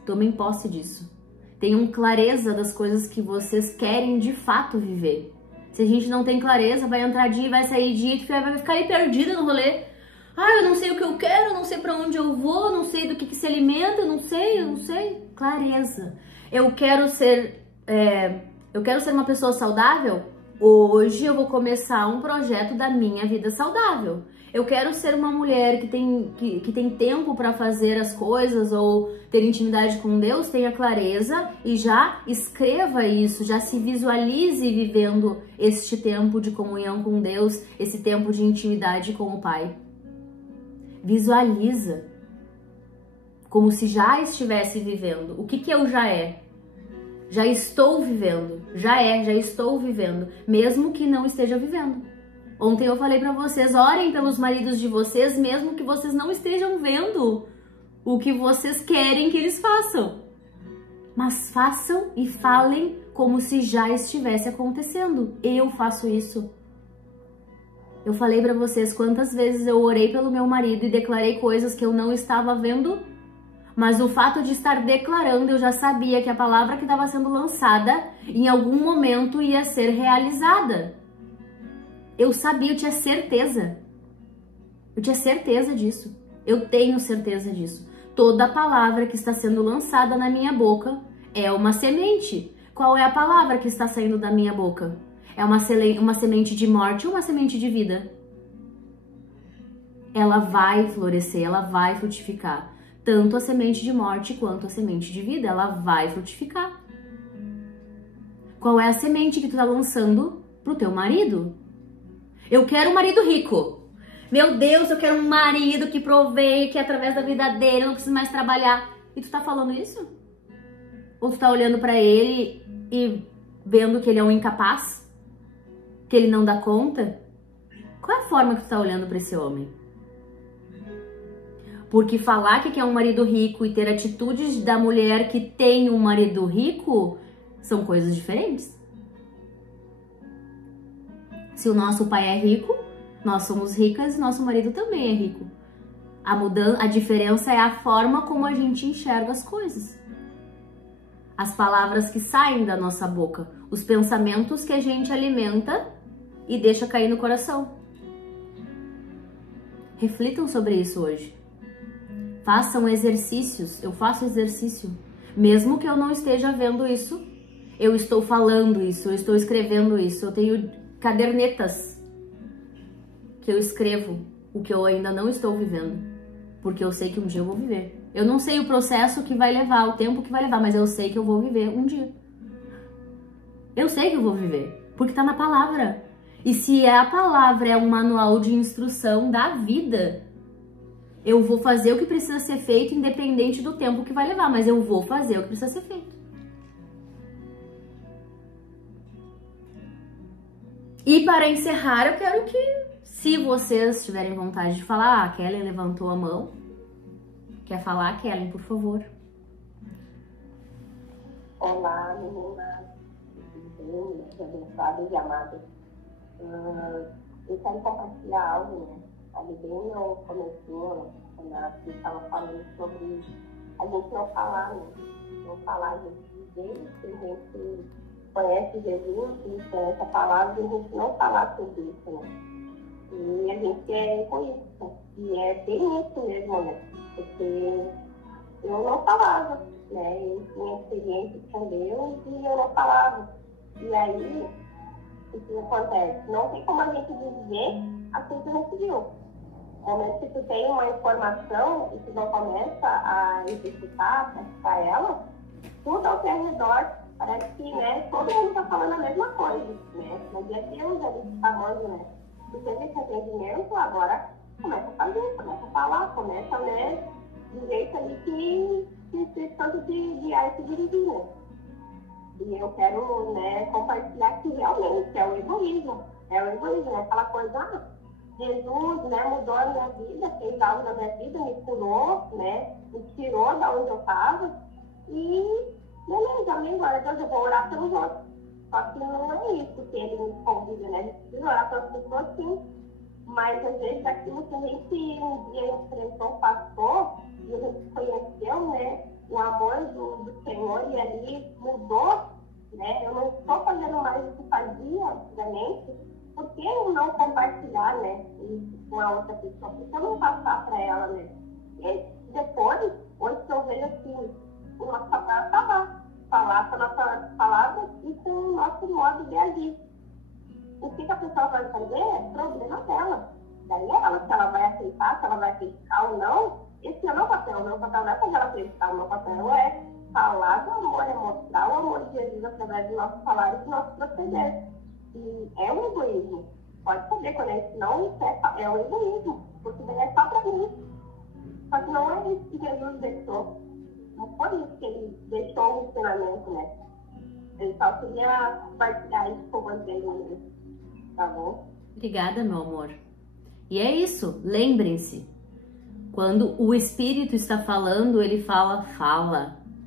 Tomem posse disso. Tenham clareza das coisas que vocês querem de fato viver. Se a gente não tem clareza, vai entrar dia, vai sair dia, e vai ficar aí perdida no rolê. Ah, eu não sei o que eu quero, eu não sei pra onde eu vou, não sei do que se alimenta, eu não sei. Clareza. Eu quero ser uma pessoa saudável? Hoje eu vou começar um projeto da minha vida saudável. Eu quero ser uma mulher que tem tempo para fazer as coisas ou ter intimidade com Deus, tenha clareza e já escreva isso, já se visualize vivendo este tempo de comunhão com Deus, esse tempo de intimidade com o Pai. Visualiza como se já estivesse vivendo. O que eu já é? Já estou vivendo, já estou vivendo, mesmo que não esteja vivendo. Ontem eu falei pra vocês, orem pelos maridos de vocês, mesmo que vocês não estejam vendo o que vocês querem que eles façam. Mas façam e falem como se já estivesse acontecendo. Eu faço isso. Eu falei pra vocês quantas vezes eu orei pelo meu marido e declarei coisas que eu não estava vendo, mas o fato de estar declarando, eu já sabia que a palavra que estava sendo lançada, em algum momento ia ser realizada. Eu sabia, eu tinha certeza. Eu tinha certeza disso. Eu tenho certeza disso. Toda palavra que está sendo lançada na minha boca é uma semente. Qual é a palavra que está saindo da minha boca? É uma semente de morte ou uma semente de vida? Ela vai florescer, ela vai frutificar. Tanto a semente de morte quanto a semente de vida, ela vai frutificar. Qual é a semente que tu tá lançando pro teu marido? Eu quero um marido rico. Meu Deus, eu quero um marido que provee, que através da vida dele eu não preciso mais trabalhar. E tu tá falando isso? Ou tu tá olhando pra ele e vendo que ele é um incapaz? Que ele não dá conta? Qual é a forma que tu tá olhando pra esse homem? Porque falar que quer um marido rico e ter atitudes da mulher que tem um marido rico são coisas diferentes. Se o nosso pai é rico, nós somos ricas e nosso marido também é rico. A diferença é a forma como a gente enxerga as coisas. As palavras que saem da nossa boca, os pensamentos que a gente alimenta e deixa cair no coração. Reflitam sobre isso hoje. Façam exercícios, eu faço exercício. Mesmo que eu não esteja vendo isso, eu estou falando isso, eu estou escrevendo isso. Eu tenho cadernetas que eu escrevo o que eu ainda não estou vivendo. Porque eu sei que um dia eu vou viver. Eu não sei o processo que vai levar, o tempo que vai levar, mas eu sei que eu vou viver um dia. Eu sei que eu vou viver, porque tá na palavra. E se a palavra é um manual de instrução da vida, eu vou fazer o que precisa ser feito, independente do tempo que vai levar, mas eu vou fazer o que precisa ser feito. E para encerrar, eu quero que, se vocês tiverem vontade de falar, a Kellen levantou a mão. Quer falar, Kellen, por favor? Olá, meninas, abençoadas e amadas. Eu quero compartilhar algo, né? Ali bem no começo, quando a gente estava falando sobre a gente não falar, né? Não falar, a gente dizer que a gente conhece Jesus, e conhece a palavra, e a gente não falar sobre isso, né? E a gente é egoísta, e é bem isso mesmo, né? Porque eu não falava, né? Eu tinha experiência com Deus e eu não falava. E aí, o que acontece? Não tem como a gente dizer aquilo que não se viu. No momento que tu tem uma informação e tu não começa a executar, a praticar ela, tudo ao teu redor parece que, né, todo mundo está falando a mesma coisa, né? Mas é Deus ali falando, né? Tu teve esse atendimento, agora começa a fazer, começa a falar, começa, né, do jeito ali que tanto de guiar e se dirigir, né? E eu quero, né, compartilhar que realmente é o egoísmo, né? Aquela coisa, Jesus, né, mudou a minha vida, fez algo na minha vida, me curou, né, me tirou da onde eu estava e beleza, amém, glória a Deus, eu vou orar pelos outros. Só que não é isso que ele nos convida, né? A gente precisa orar pelas pessoas, sim. Mas às vezes aquilo que a gente um dia enfrentou, passou, e a gente conheceu, né, o amor do Senhor, e ali mudou, né? Eu não estou fazendo mais o que fazia antigamente, por que eu não compartilhar, né, isso com a outra pessoa? Por que eu não passar para ela, né? E depois, hoje que eu vejo assim, o nosso papel está lá, falar com a nossa palavra e com o nosso modo de agir. O que a pessoa vai fazer é problema dela. Daí ela, se ela vai aceitar, se ela vai acreditar ou não, esse é o meu papel. O meu papel não é fazer ela acreditar, o meu papel é falar do amor, é mostrar o amor de Jesus através do nosso falar e do nosso proceder. E é um egoísmo. Pode saber, quando a gente não quer, é um egoísmo, porque daí é só pra mim. Só que não é isso que Jesus deixou. Não foi isso que ele deixou o ensinamento, né? Ele só queria compartilhar isso com vocês, né? Tá bom? Obrigada, meu amor. E é isso, lembrem-se. Quando o Espírito está falando, ele fala.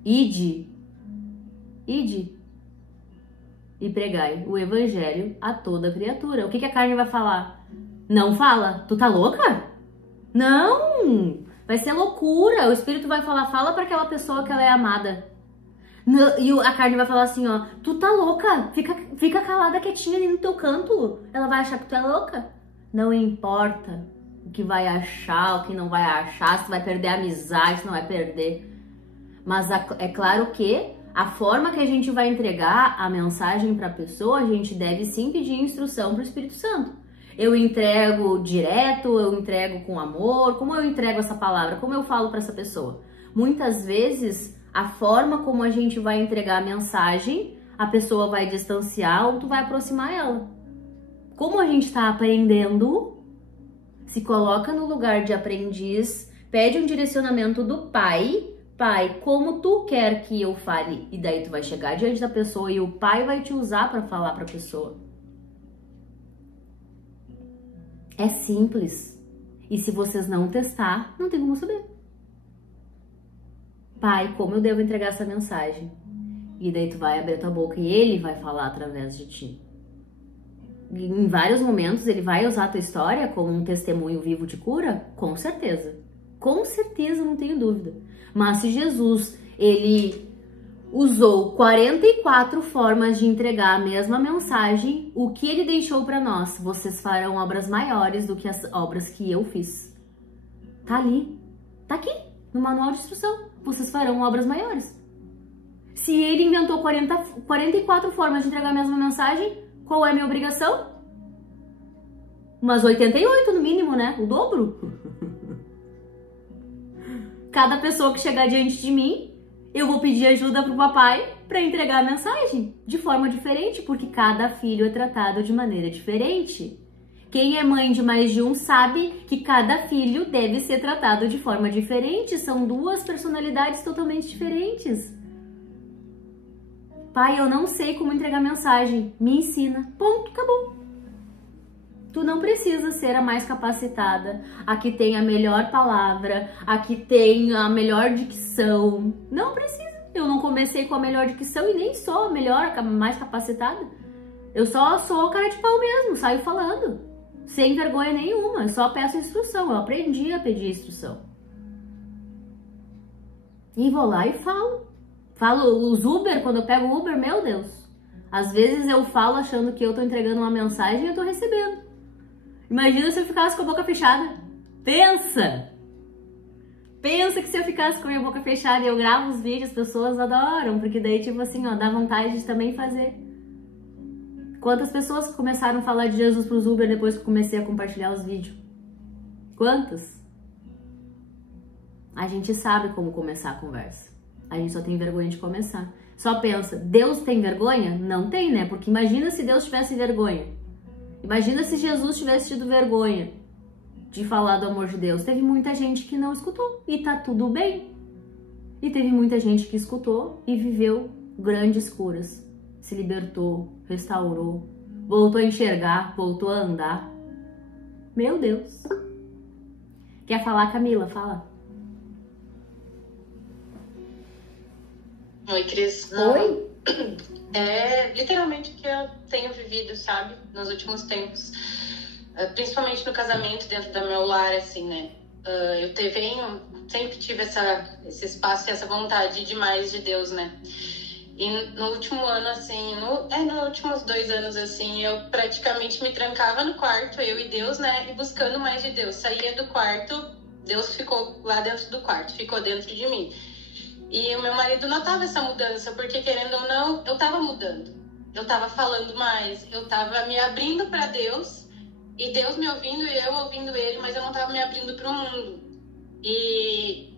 Ide. E pregai o Evangelho a toda criatura. O que a carne vai falar? Não fala. Tu tá louca? Não! Vai ser loucura. O Espírito vai falar, fala para aquela pessoa que ela é amada. E a carne vai falar assim, ó, tu tá louca? Fica calada, quietinha ali no teu canto. Ela vai achar que tu é louca. Não importa o que vai achar, o que não vai achar, se vai perder a amizade, se não vai perder. Mas é claro que a forma que a gente vai entregar a mensagem para a pessoa, a gente deve sim pedir instrução para o Espírito Santo. Eu entrego direto, eu entrego com amor, como eu entrego essa palavra, como eu falo para essa pessoa. Muitas vezes, a forma como a gente vai entregar a mensagem, a pessoa vai distanciar ou tu vai aproximar ela. Como a gente está aprendendo, se coloca no lugar de aprendiz, pede um direcionamento do pai. Pai, como tu quer que eu fale? E daí tu vai chegar diante da pessoa e o pai vai te usar para falar para a pessoa. É simples. E se vocês não testar, não tem como saber. Pai, como eu devo entregar essa mensagem? E daí tu vai abrir a tua boca e ele vai falar através de ti. E em vários momentos ele vai usar a tua história como um testemunho vivo de cura? Com certeza. Com certeza, não tenho dúvida. Mas se Jesus, ele usou 44 formas de entregar a mesma mensagem, o que ele deixou para nós? Vocês farão obras maiores do que as obras que eu fiz. Tá ali. Tá aqui, no manual de instrução. Vocês farão obras maiores. Se ele inventou 44 formas de entregar a mesma mensagem, qual é a minha obrigação? Umas 88 no mínimo, né? O dobro. Cada pessoa que chegar diante de mim, eu vou pedir ajuda pro papai para entregar a mensagem de forma diferente, porque cada filho é tratado de maneira diferente. Quem é mãe de mais de um sabe que cada filho deve ser tratado de forma diferente. São duas personalidades totalmente diferentes. Pai, eu não sei como entregar mensagem. Me ensina. Ponto, acabou. Tu não precisa ser a mais capacitada, a que tem a melhor palavra, a que tem a melhor dicção. Não precisa. Eu não comecei com a melhor dicção e nem sou a melhor, a mais capacitada. Eu só sou cara de pau mesmo, saio falando. Sem vergonha nenhuma, eu só peço instrução. Eu aprendi a pedir instrução. E vou lá e falo. Falo os Uber, quando eu pego o Uber, meu Deus. Às vezes eu falo achando que eu tô entregando uma mensagem e eu tô recebendo. Imagina se eu ficasse com a boca fechada. Pensa! Pensa que se eu ficasse com a minha boca fechada e eu gravo os vídeos, as pessoas adoram, porque daí, tipo assim, ó, dá vontade de também fazer. Quantas pessoas começaram a falar de Jesus pros Uber depois que eu comecei a compartilhar os vídeos? Quantas? A gente sabe como começar a conversa. A gente só tem vergonha de começar. Só pensa, Deus tem vergonha? Não tem, né? Porque imagina se Deus tivesse vergonha. Imagina se Jesus tivesse tido vergonha de falar do amor de Deus. Teve muita gente que não escutou e tá tudo bem. E teve muita gente que escutou e viveu grandes curas. Se libertou, restaurou, voltou a enxergar, voltou a andar. Meu Deus. Quer falar, Camila? Fala. Oi, Cris. Oi? É literalmente o que eu tenho vivido, sabe? Nos últimos tempos. Principalmente no casamento, dentro do meu lar, assim, né? Eu sempre tive esse espaço e essa vontade de mais de Deus, né? E no último ano, assim, nos últimos 2 anos, assim, eu praticamente me trancava no quarto, eu e Deus, né? E buscando mais de Deus. Saía do quarto, Deus ficou lá dentro do quarto, ficou dentro de mim. E o meu marido notava essa mudança, porque querendo ou não, eu tava mudando. Eu tava falando mais, eu tava me abrindo para Deus, e Deus me ouvindo e eu ouvindo Ele, mas eu não tava me abrindo para o mundo. E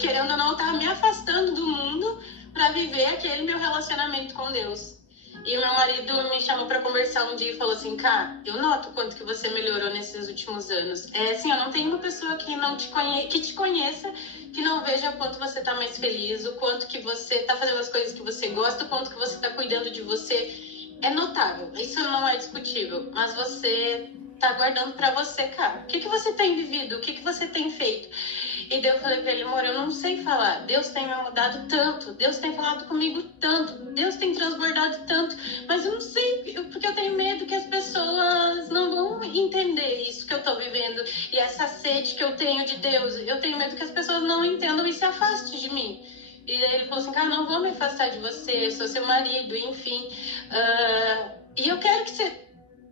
querendo ou não, eu tava me afastando do mundo para viver aquele meu relacionamento com Deus. E o meu marido me chamou para conversar um dia e falou assim: Cá, eu noto o quanto que você melhorou nesses últimos anos. Assim, eu não tenho uma pessoa que não que te conheça, que não veja o quanto você tá mais feliz, o quanto que você tá fazendo as coisas que você gosta, o quanto que você tá cuidando de você. É notável, isso não é discutível, mas você tá guardando para você, cara. O que você tem vivido? O que você tem feito? E daí eu falei pra ele: amor, eu não sei falar. Deus tem me mudado tanto. Deus tem falado comigo tanto. Deus tem transbordado tanto. Mas eu não sei, porque eu tenho medo que as pessoas não vão entender isso que eu tô vivendo. E essa sede que eu tenho de Deus. Eu tenho medo que as pessoas não entendam e se afastem de mim. E daí ele falou assim: cara, não vou me afastar de você. Eu sou seu marido, enfim. E eu quero que você...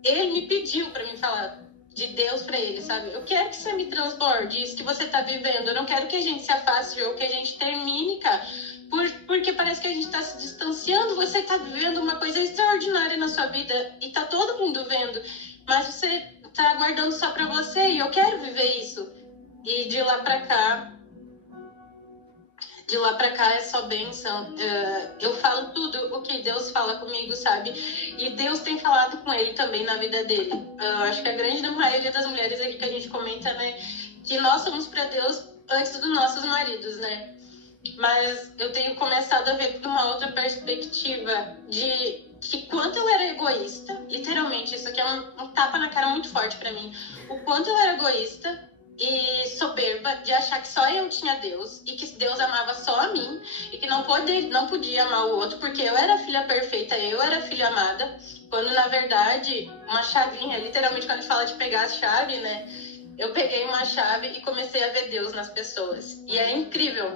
Ele me pediu pra me falar de Deus pra ele, sabe? Eu quero que você me transborde isso que você tá vivendo. Eu não quero que a gente se afaste ou que a gente termine, cara. Porque parece que a gente tá se distanciando. Você tá vivendo uma coisa extraordinária na sua vida e tá todo mundo vendo. Mas você tá guardando só pra você e eu quero viver isso. E de lá pra cá é só bênção. Eu falo tudo o que Deus fala comigo, sabe? E Deus tem falado com ele também na vida dele. Eu acho que a grande maioria das mulheres aqui que a gente comenta, né? Que nós somos para Deus antes dos nossos maridos, né? Mas eu tenho começado a ver por uma outra perspectiva de que quanto eu era egoísta, literalmente, isso aqui é um tapa na cara muito forte para mim. O quanto eu era egoísta e soberba de achar que só eu tinha Deus e que Deus amava só a mim e que não podia amar o outro porque eu era a filha perfeita, eu era a filha amada, quando na verdade uma chavinha, literalmente quando a gente fala de pegar a chave, né, eu peguei uma chave e comecei a ver Deus nas pessoas e é incrível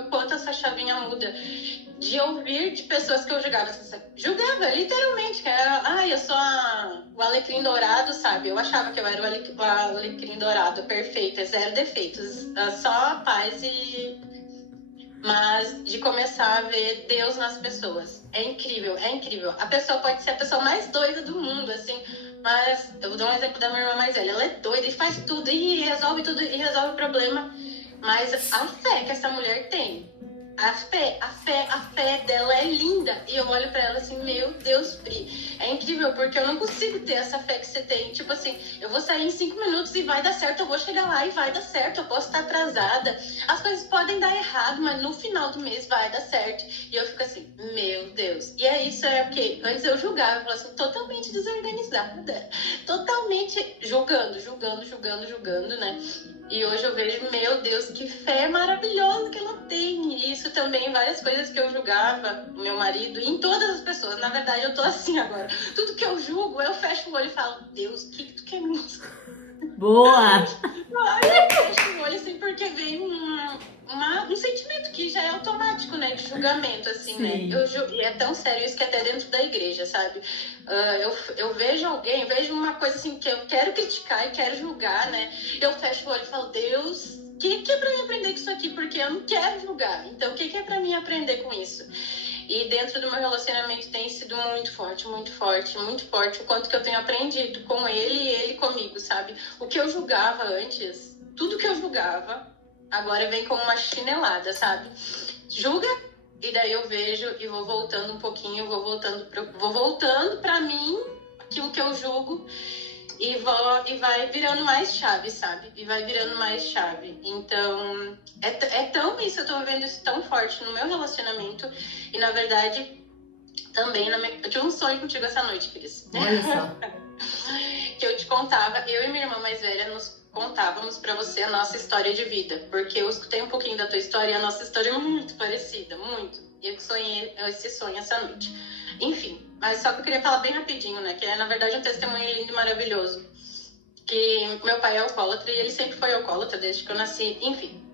o quanto essa chavinha muda. De ouvir de pessoas que eu julgava literalmente, que era, eu sou o alecrim dourado, sabe? Eu achava que eu era o alecrim dourado, perfeita, 0 defeitos, só paz mas de começar a ver Deus nas pessoas. É incrível. A pessoa pode ser a pessoa mais doida do mundo, assim, mas eu vou dar um exemplo da minha irmã mais velha. Ela é doida e faz tudo, e resolve tudo, e resolve o problema, mas a fé que essa mulher tem, a fé dela é linda. E eu olho pra ela assim, meu Deus, Pri, é incrível, porque eu não consigo ter essa fé que você tem. Tipo assim, eu vou sair em 5 minutos e vai dar certo, eu vou chegar lá e vai dar certo, eu posso estar atrasada, as coisas podem dar errado, mas no final do mês vai dar certo. E eu fico assim, meu Deus. E é isso, é o que antes eu julgava, eu falava assim, totalmente desorganizada, totalmente julgando, né? E hoje eu vejo, meu Deus, que fé maravilhosa que ela tem. E isso também, várias coisas que eu julgava, o meu marido, e em todas as pessoas. Na verdade, eu tô assim agora. Tudo que eu julgo, eu fecho o olho e falo, Deus, o que tu quer me mostrar? Boa! Eu fecho o olho assim, porque vem um sentimento que já é automático, né? De julgamento, assim, Sim. né? E é tão sério isso que até dentro da igreja, sabe? Eu vejo alguém, vejo uma coisa assim que eu quero criticar e quero julgar, né? Eu fecho o olho e falo, Deus, o que é pra mim aprender com isso aqui? Porque eu não quero julgar. Então, o que é pra mim aprender com isso? E dentro do meu relacionamento tem sido muito forte o quanto que eu tenho aprendido com ele e ele comigo, sabe? O que eu julgava antes, tudo que eu julgava, agora vem como uma chinelada, sabe? Julga, e daí eu vejo e vou voltando um pouquinho, vou voltando pra mim, aquilo que eu julgo, e vai virando mais chave, sabe? E vai virando mais chave. Então, é tão isso, eu tô vendo isso tão forte no meu relacionamento. E, na verdade, também eu tive um sonho contigo essa noite, Cris. Olha só. que eu te contava, eu e minha irmã mais velha nos contávamos pra você a nossa história de vida, porque eu escutei um pouquinho da tua história e a nossa história é muito parecida, muito. E eu sonhei esse sonho essa noite. Enfim, mas só que eu queria falar bem rapidinho, né, que é na verdade um testemunho lindo e maravilhoso. Que meu pai é alcoólatra e ele sempre foi alcoólatra desde que eu nasci, enfim.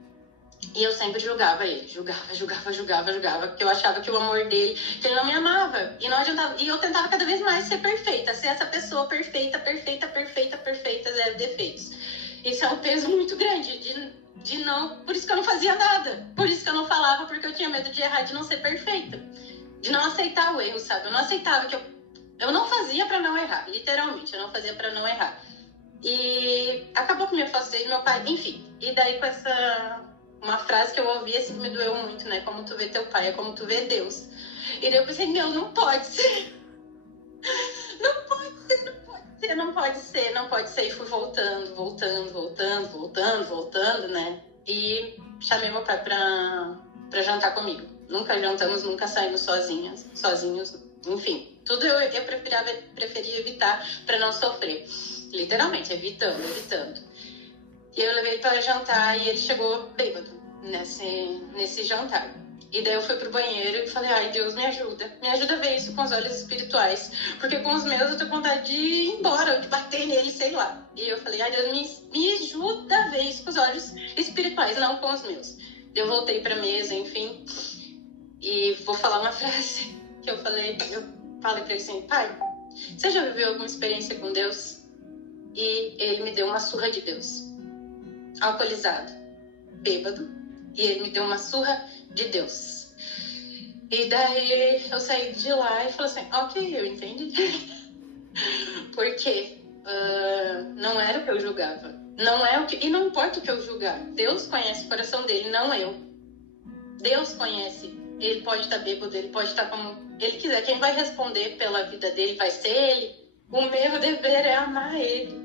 E eu sempre julgava ele, julgava, porque eu achava que o amor dele, que ele não me amava. E não adiantava, e eu tentava cada vez mais ser perfeita, ser essa pessoa perfeita, zero defeitos. Isso é um peso muito grande, de não, por isso que eu não fazia nada, por isso que eu não falava, porque eu tinha medo de errar, de não ser perfeita, de não aceitar o erro, sabe? Eu não aceitava que eu não fazia pra não errar, literalmente, eu não fazia pra não errar. E acabou que me afastei do meu pai, enfim. E daí com uma frase que eu ouvi assim me doeu muito, né? Como tu vê teu pai é como tu vê Deus. E daí eu pensei, meu, não pode ser. Não pode ser. E fui voltando, né? E chamei meu pai pra jantar comigo. Nunca jantamos, nunca saímos sozinhos, enfim. Tudo eu preferia evitar pra não sofrer. Literalmente, evitando. E eu levei ele para jantar e ele chegou bêbado nesse jantar. E daí eu fui pro banheiro e falei, ai Deus, me ajuda a ver isso com os olhos espirituais, porque com os meus eu tô com vontade de ir embora, ou de bater nele, sei lá. E eu falei, ai Deus, me ajuda a ver isso com os olhos espirituais, não com os meus. Eu voltei pra mesa, enfim, e vou falar uma frase que eu falei pra ele assim, pai, você já viveu alguma experiência com Deus? E ele me deu uma surra de Deus. Alcoolizado, bêbado, e ele me deu uma surra de Deus. E daí eu saí de lá e falei assim, ok, eu entendi. Porque não era o que eu julgava. Não é o que, e não importa o que eu julgar. Deus conhece o coração dele, não eu. Deus conhece. Ele pode estar bêbado, ele pode estar como ele quiser. Quem vai responder pela vida dele vai ser ele. O meu dever é amar ele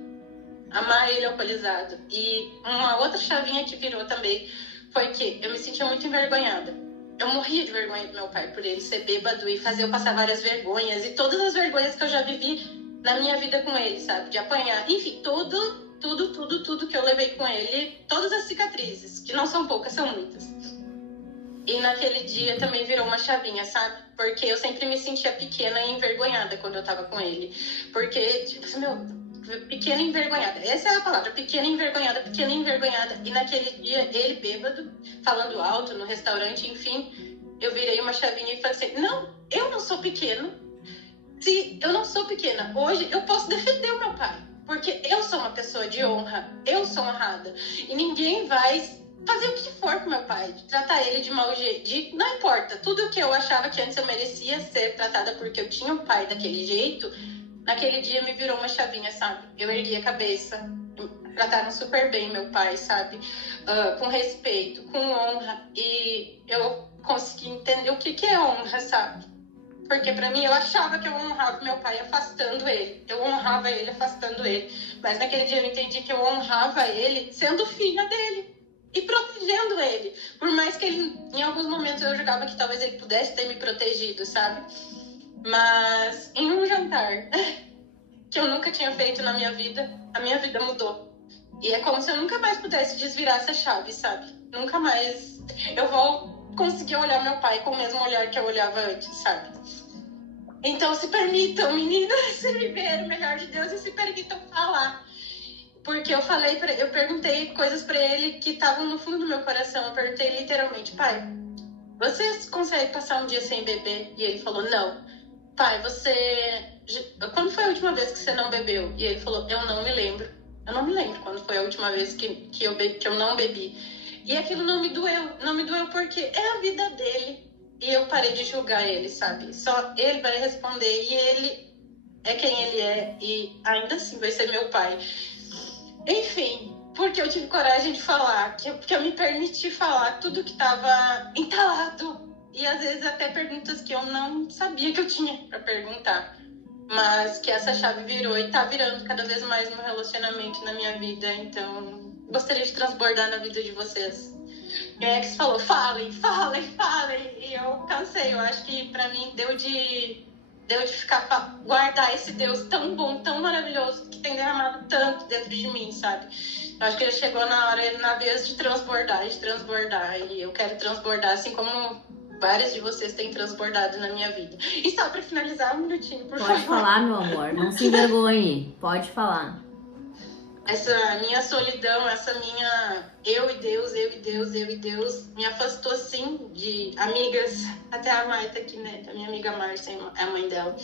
alcoolizado. E uma outra chavinha que virou também foi que eu me sentia muito envergonhada. Eu morria de vergonha do meu pai por ele ser bêbado e fazer eu passar várias vergonhas. E todas as vergonhas que eu já vivi na minha vida com ele, sabe? De apanhar. Enfim, tudo que eu levei com ele. Todas as cicatrizes, que não são poucas, são muitas. E naquele dia também virou uma chavinha, sabe? Porque eu sempre me sentia pequena e envergonhada quando eu tava com ele. Porque, tipo assim, pequena e envergonhada. Essa é a palavra, pequena e envergonhada. E naquele dia, ele bêbado, falando alto no restaurante, enfim, eu virei uma chavinha e falei assim, não, eu não sou pequeno. Se eu não sou pequena, hoje eu posso defender o meu pai. Porque eu sou uma pessoa de honra, eu sou honrada. E ninguém vai fazer o que for com meu pai, de tratar ele de mau jeito, não importa. Tudo o que eu achava que antes eu merecia ser tratada porque eu tinha um pai daquele jeito, naquele dia me virou uma chavinha, sabe? Eu ergui a cabeça, trataram super bem meu pai, sabe? Com respeito, com honra. E eu consegui entender o que é honra, sabe? Porque pra mim, eu achava que eu honrava meu pai afastando ele. Eu honrava ele afastando ele. Mas naquele dia eu entendi que eu honrava ele sendo filha dele. E protegendo ele. Por mais que ele, em alguns momentos, eu julgava que talvez ele pudesse ter me protegido, sabe? Mas em um jantar que eu nunca tinha feito na minha vida, a minha vida mudou. E é como se eu nunca mais pudesse desvirar essa chave, sabe? Nunca mais eu vou conseguir olhar meu pai com o mesmo olhar que eu olhava antes, sabe? Então se permitam, meninas, viver o melhor de Deus e se permitam falar. Porque eu perguntei coisas pra ele que estavam no fundo do meu coração. Eu perguntei literalmente, pai, você consegue passar um dia sem beber? E ele falou, não. Pai, quando foi a última vez que você não bebeu? E ele falou, eu não me lembro. Eu não me lembro quando foi a última vez que eu não bebi. E aquilo não me doeu porque é a vida dele. E eu parei de julgar ele, sabe? Só ele vai responder e ele é quem ele é. E ainda assim vai ser meu pai. Enfim, porque eu tive coragem de falar, porque eu me permiti falar tudo que estava entalado. E às vezes até perguntas que eu não sabia que eu tinha para perguntar. Mas que essa chave virou e tá virando cada vez mais no relacionamento na minha vida. Então, gostaria de transbordar na vida de vocês. Minha ex falou, falem. E eu cansei. Eu acho que pra mim deu de de eu guardar esse Deus tão bom, tão maravilhoso, que tem derramado tanto dentro de mim, sabe? Eu acho que já chegou na vez de transbordar, e eu quero transbordar, assim como várias de vocês têm transbordado na minha vida. E só pra finalizar, um minutinho, por favor. Pode falar, meu amor, não se envergonhe, pode falar. Essa minha solidão, essa minha eu e Deus, me afastou, assim, de amigas. Até a Mai tá aqui, né? A minha amiga Márcia é a mãe dela.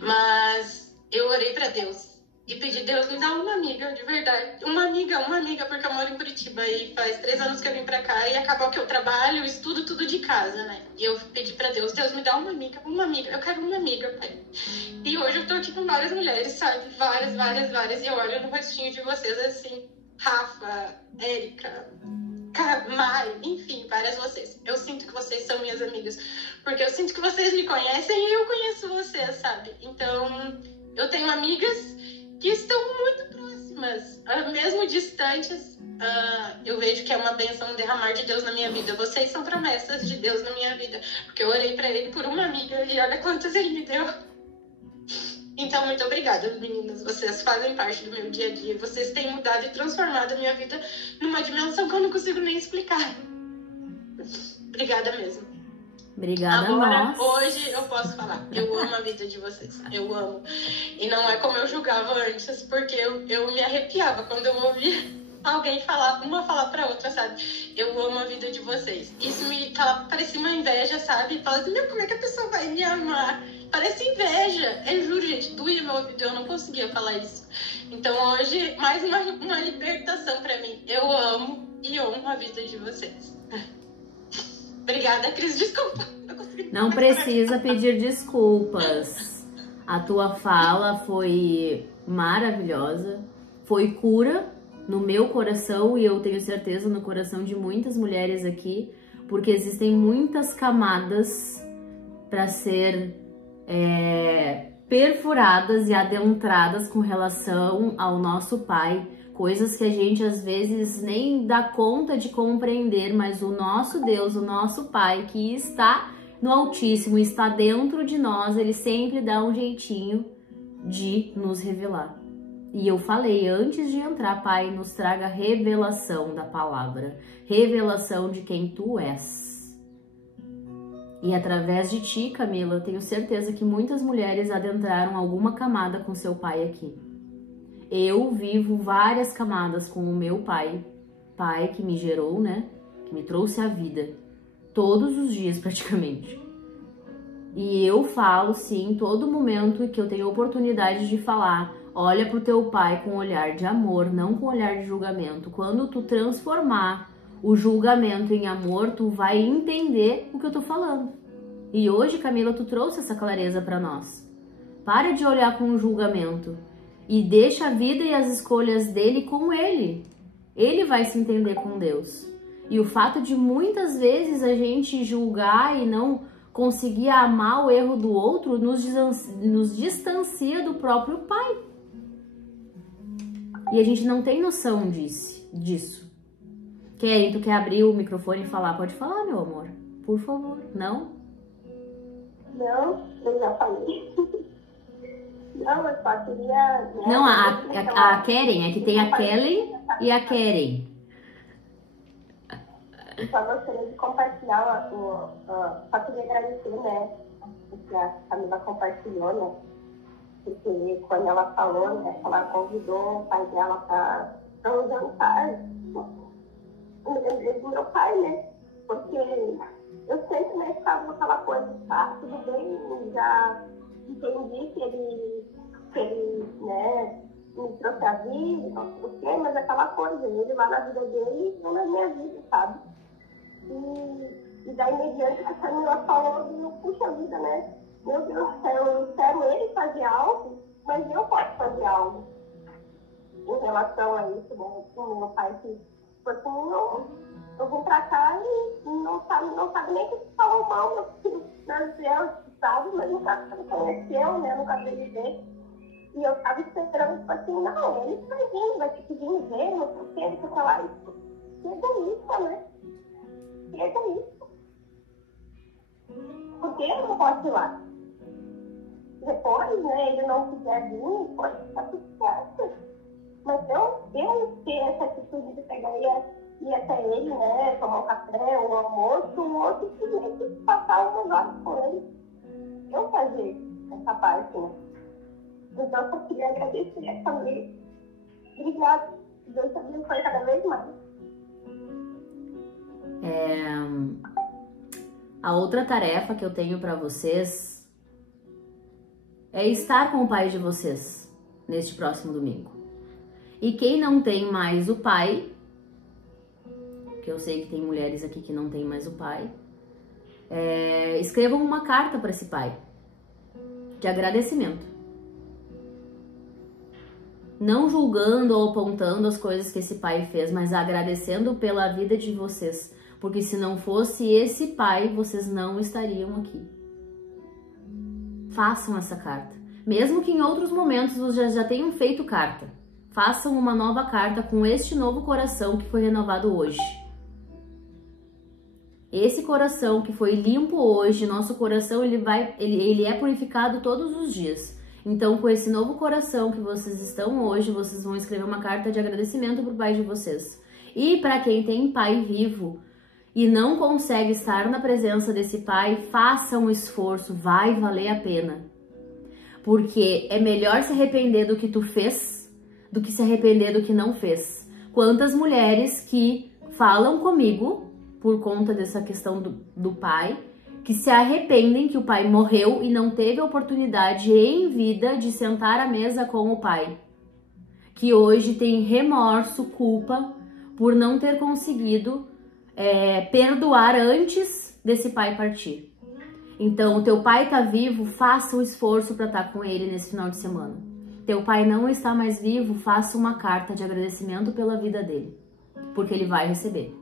Mas eu orei pra Deus e pedi, Deus, me dá uma amiga, de verdade. Uma amiga, porque eu moro em Curitiba e faz 3 anos que eu vim pra cá e acabou que eu trabalho, estudo tudo de casa, né? E eu pedi pra Deus, Deus, me dá uma amiga, eu quero uma amiga, pai. E hoje eu tô aqui com várias mulheres, sabe? Várias. E eu olho no rostinho de vocês assim, Rafa, Érica, Mai, enfim, várias vocês. Eu sinto que vocês são minhas amigas, porque eu sinto que vocês me conhecem e eu conheço vocês, sabe? Então, eu tenho amigas que estão muito próximas, mesmo distantes. Eu vejo que é uma bênção, um derramar de Deus na minha vida. Vocês são promessas de Deus na minha vida, porque eu orei pra ele por uma amiga e olha quantas ele me deu. Então, muito obrigada, meninas. Vocês fazem parte do meu dia a dia. Vocês têm mudado e transformado a minha vida numa dimensão que eu não consigo nem explicar. Obrigada mesmo. Obrigada Agora, a nós. hoje eu posso falar. Eu amo a vida de vocês. Eu amo. E não é como eu julgava antes, porque eu me arrepiava quando eu ouvia alguém falar, uma falar pra outra, sabe? Eu amo a vida de vocês. Isso parecia uma inveja, sabe? Fala assim, meu, como é que a pessoa vai me amar? Parece inveja. Eu juro, gente, doía meu ouvido, eu não conseguia falar isso. Então hoje, mais uma libertação pra mim. Eu amo e honro a vida de vocês. Obrigada, Cris, desculpa. Não precisa pedir desculpas. A tua fala foi maravilhosa, foi cura no meu coração e eu tenho certeza no coração de muitas mulheres aqui, porque existem muitas camadas para ser perfuradas e adentradas com relação ao nosso Pai, coisas que a gente às vezes nem dá conta de compreender, mas o nosso Deus, o nosso Pai que está no Altíssimo, está dentro de nós, ele sempre dá um jeitinho de nos revelar. E eu falei antes de entrar, Pai, nos traga revelação da palavra, revelação de quem tu és. E através de ti, Camila, eu tenho certeza que muitas mulheres adentraram alguma camada com seu pai aqui. Eu vivo várias camadas com o meu pai que me gerou, né? Que me trouxe a vida, todos os dias praticamente. E eu falo, sim, todo momento que eu tenho oportunidade de falar, olha pro teu pai com um olhar de amor, não com um olhar de julgamento. Quando tu transformar o julgamento em amor, tu vai entender o que eu tô falando. E hoje, Camila, tu trouxe essa clareza pra nós. Para de olhar com o julgamento e deixa a vida e as escolhas dele com ele. Ele vai se entender com Deus. E o fato de muitas vezes a gente julgar e não conseguir amar o erro do outro nos distancia do próprio Pai. E a gente não tem noção disso. Keren, tu quer abrir o microfone e falar? Pode falar, meu amor. Por favor. Não? Não, eu já falei. Não, eu só queria... Né, não, a Keren, é que tem a Kellen e a Keren. Eu só gostaria de compartilhar, só queria agradecer, né, o que a Camila compartilhou, né, porque quando ela falou, né, ela convidou o pai dela para um jantar, eu me lembrei do meu pai, né, porque eu sempre, né, ficava com aquela coisa, tá, tudo bem, já entendi que ele, né, me trouxe a vida, não sei o quê, mas aquela coisa, ele lá na vida dele e eu na minha vida, sabe? E daí, mediante que a Camila falou, eu, puxa vida, né? Meu Deus do céu, eu quero ele fazer algo, mas eu posso fazer algo em relação a isso, né? Com meu pai, que, tipo assim, eu vim pra cá e não sabe nem que falou mal, meu filho nasceu, sabe? Mas nunca me conheceu, né? Nunca veio me ver. E eu tava esperando, tipo assim, não, ele vai ter que vir ver, não sei o que, ele fica lá, isso. Que egoísta, né? Que egoísta. Por que eu não posso ir lá? depois, né, ele não quiser vir, pode ficar tudo certo. Mas eu ter essa atitude de pegar e ir até ele, né, tomar um café, um almoço, o outro simplesmente passar umas horas com ele. Eu fazer essa parte, né? Então, eu só queria agradecer a família. Obrigada. Deus te abençoe cada vez mais. A outra tarefa que eu tenho para vocês é estar com o pai de vocês neste próximo domingo. E quem não tem mais o pai, que eu sei que tem mulheres aqui que não tem mais o pai, escrevam uma carta para esse pai de agradecimento. Não julgando ou apontando as coisas que esse pai fez, mas agradecendo pela vida de vocês. Porque se não fosse esse pai, vocês não estariam aqui. Façam essa carta. Mesmo que em outros momentos vocês já tenham feito carta. Façam uma nova carta com este novo coração que foi renovado hoje. Esse coração que foi limpo hoje, nosso coração, ele é purificado todos os dias. Então, com esse novo coração que vocês estão hoje, vocês vão escrever uma carta de agradecimento para o pai de vocês. E para quem tem pai vivo e não consegue estar na presença desse pai, faça um esforço, vai valer a pena. Porque é melhor se arrepender do que tu fez do que se arrepender do que não fez. Quantas mulheres que falam comigo por conta dessa questão do pai, que se arrependem que o pai morreu e não teve a oportunidade em vida de sentar à mesa com o pai. Que hoje tem remorso, culpa, por não ter conseguido perdoar antes desse pai partir. Então, o teu pai tá vivo, faça o esforço para estar com ele nesse final de semana. Teu pai não está mais vivo, faça uma carta de agradecimento pela vida dele, porque ele vai receber.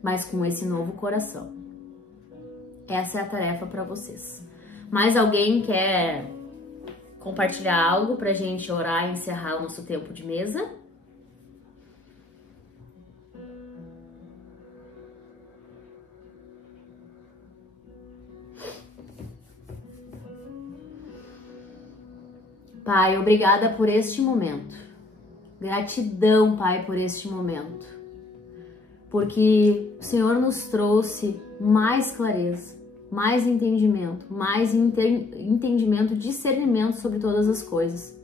Mas com esse novo coração. Essa é a tarefa para vocês. Mais alguém quer compartilhar algo pra gente orar e encerrar o nosso tempo de mesa? Pai, obrigada por este momento. Gratidão, Pai, por este momento. Porque o Senhor nos trouxe mais clareza, mais entendimento, discernimento sobre todas as coisas.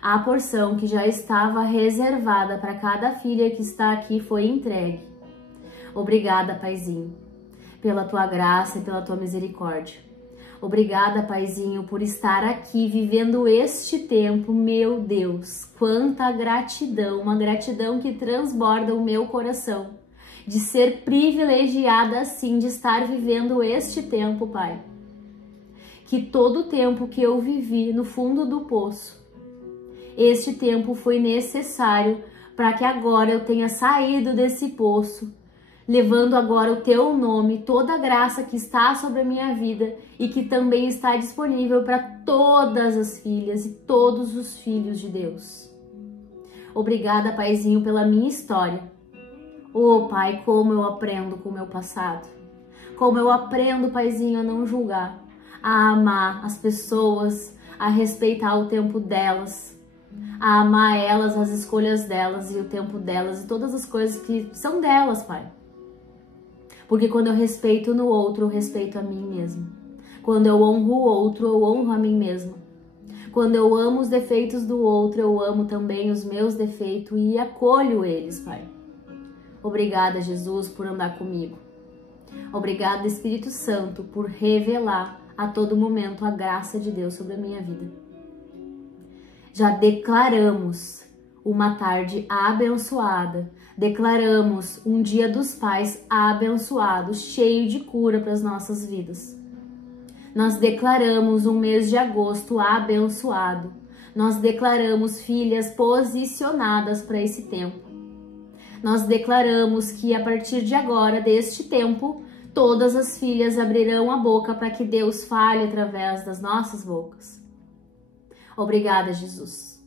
A porção que já estava reservada para cada filha que está aqui foi entregue. Obrigada, Paizinho, pela tua graça e pela tua misericórdia. Obrigada, Paizinho, por estar aqui vivendo este tempo. Meu Deus, quanta gratidão, uma gratidão que transborda o meu coração, de ser privilegiada assim, de estar vivendo este tempo, Pai. Que todo o tempo que eu vivi no fundo do poço, este tempo foi necessário para que agora eu tenha saído desse poço, levando agora o teu nome, toda a graça que está sobre a minha vida e que também está disponível para todas as filhas e todos os filhos de Deus. Obrigada, Paizinho, pela minha história. Oh, Pai, como eu aprendo com o meu passado. Como eu aprendo, Paizinho, a não julgar, a amar as pessoas, a respeitar o tempo delas, a amar elas, as escolhas delas e o tempo delas e todas as coisas que são delas, Pai. Porque quando eu respeito no outro, eu respeito a mim mesma. Quando eu honro o outro, eu honro a mim mesma. Quando eu amo os defeitos do outro, eu amo também os meus defeitos e acolho eles, Pai. Obrigada, Jesus, por andar comigo. Obrigada, Espírito Santo, por revelar a todo momento a graça de Deus sobre a minha vida. Já declaramos uma tarde abençoada. Declaramos um Dia dos Pais abençoado, cheio de cura para as nossas vidas. Nós declaramos um mês de agosto abençoado. Nós declaramos filhas posicionadas para esse tempo. Nós declaramos que a partir de agora, deste tempo, todas as filhas abrirão a boca para que Deus fale através das nossas bocas. Obrigada, Jesus.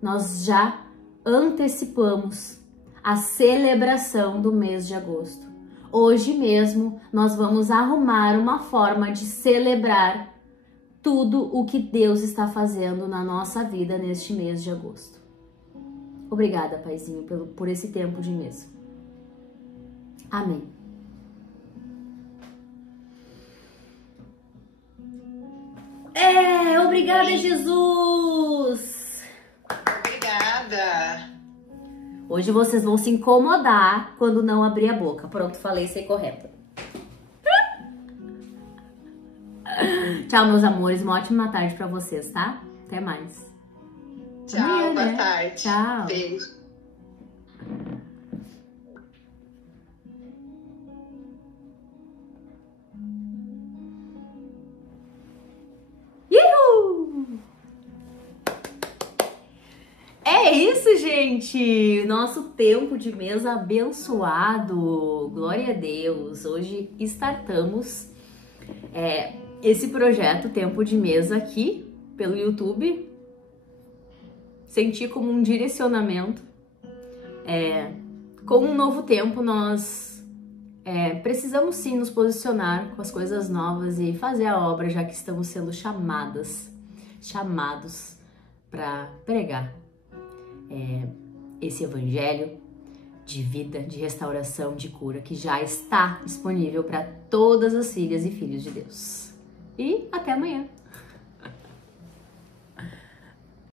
Nós já antecipamos a celebração do mês de agosto. Hoje mesmo nós vamos arrumar uma forma de celebrar tudo o que Deus está fazendo na nossa vida neste mês de agosto. Obrigada, Paizinho, por esse tempo de mesa. Amém. Obrigada, Jesus! Obrigada! Hoje vocês vão se incomodar quando não abrir a boca. Pronto, falei ser correta. Tchau, meus amores. Uma ótima tarde pra vocês, tá? Até mais. Tchau, Amanhã, boa né? tarde. Tchau. Beijo. Uhul! É isso, gente! Nosso tempo de mesa abençoado. Glória a Deus! Hoje startamos esse projeto Tempo de Mesa aqui pelo YouTube. Senti como um direcionamento. Com um novo tempo, nós precisamos sim nos posicionar com as coisas novas e fazer a obra, já que estamos sendo chamados para pregar esse evangelho de vida, de restauração, de cura, que já está disponível para todas as filhas e filhos de Deus. E até amanhã!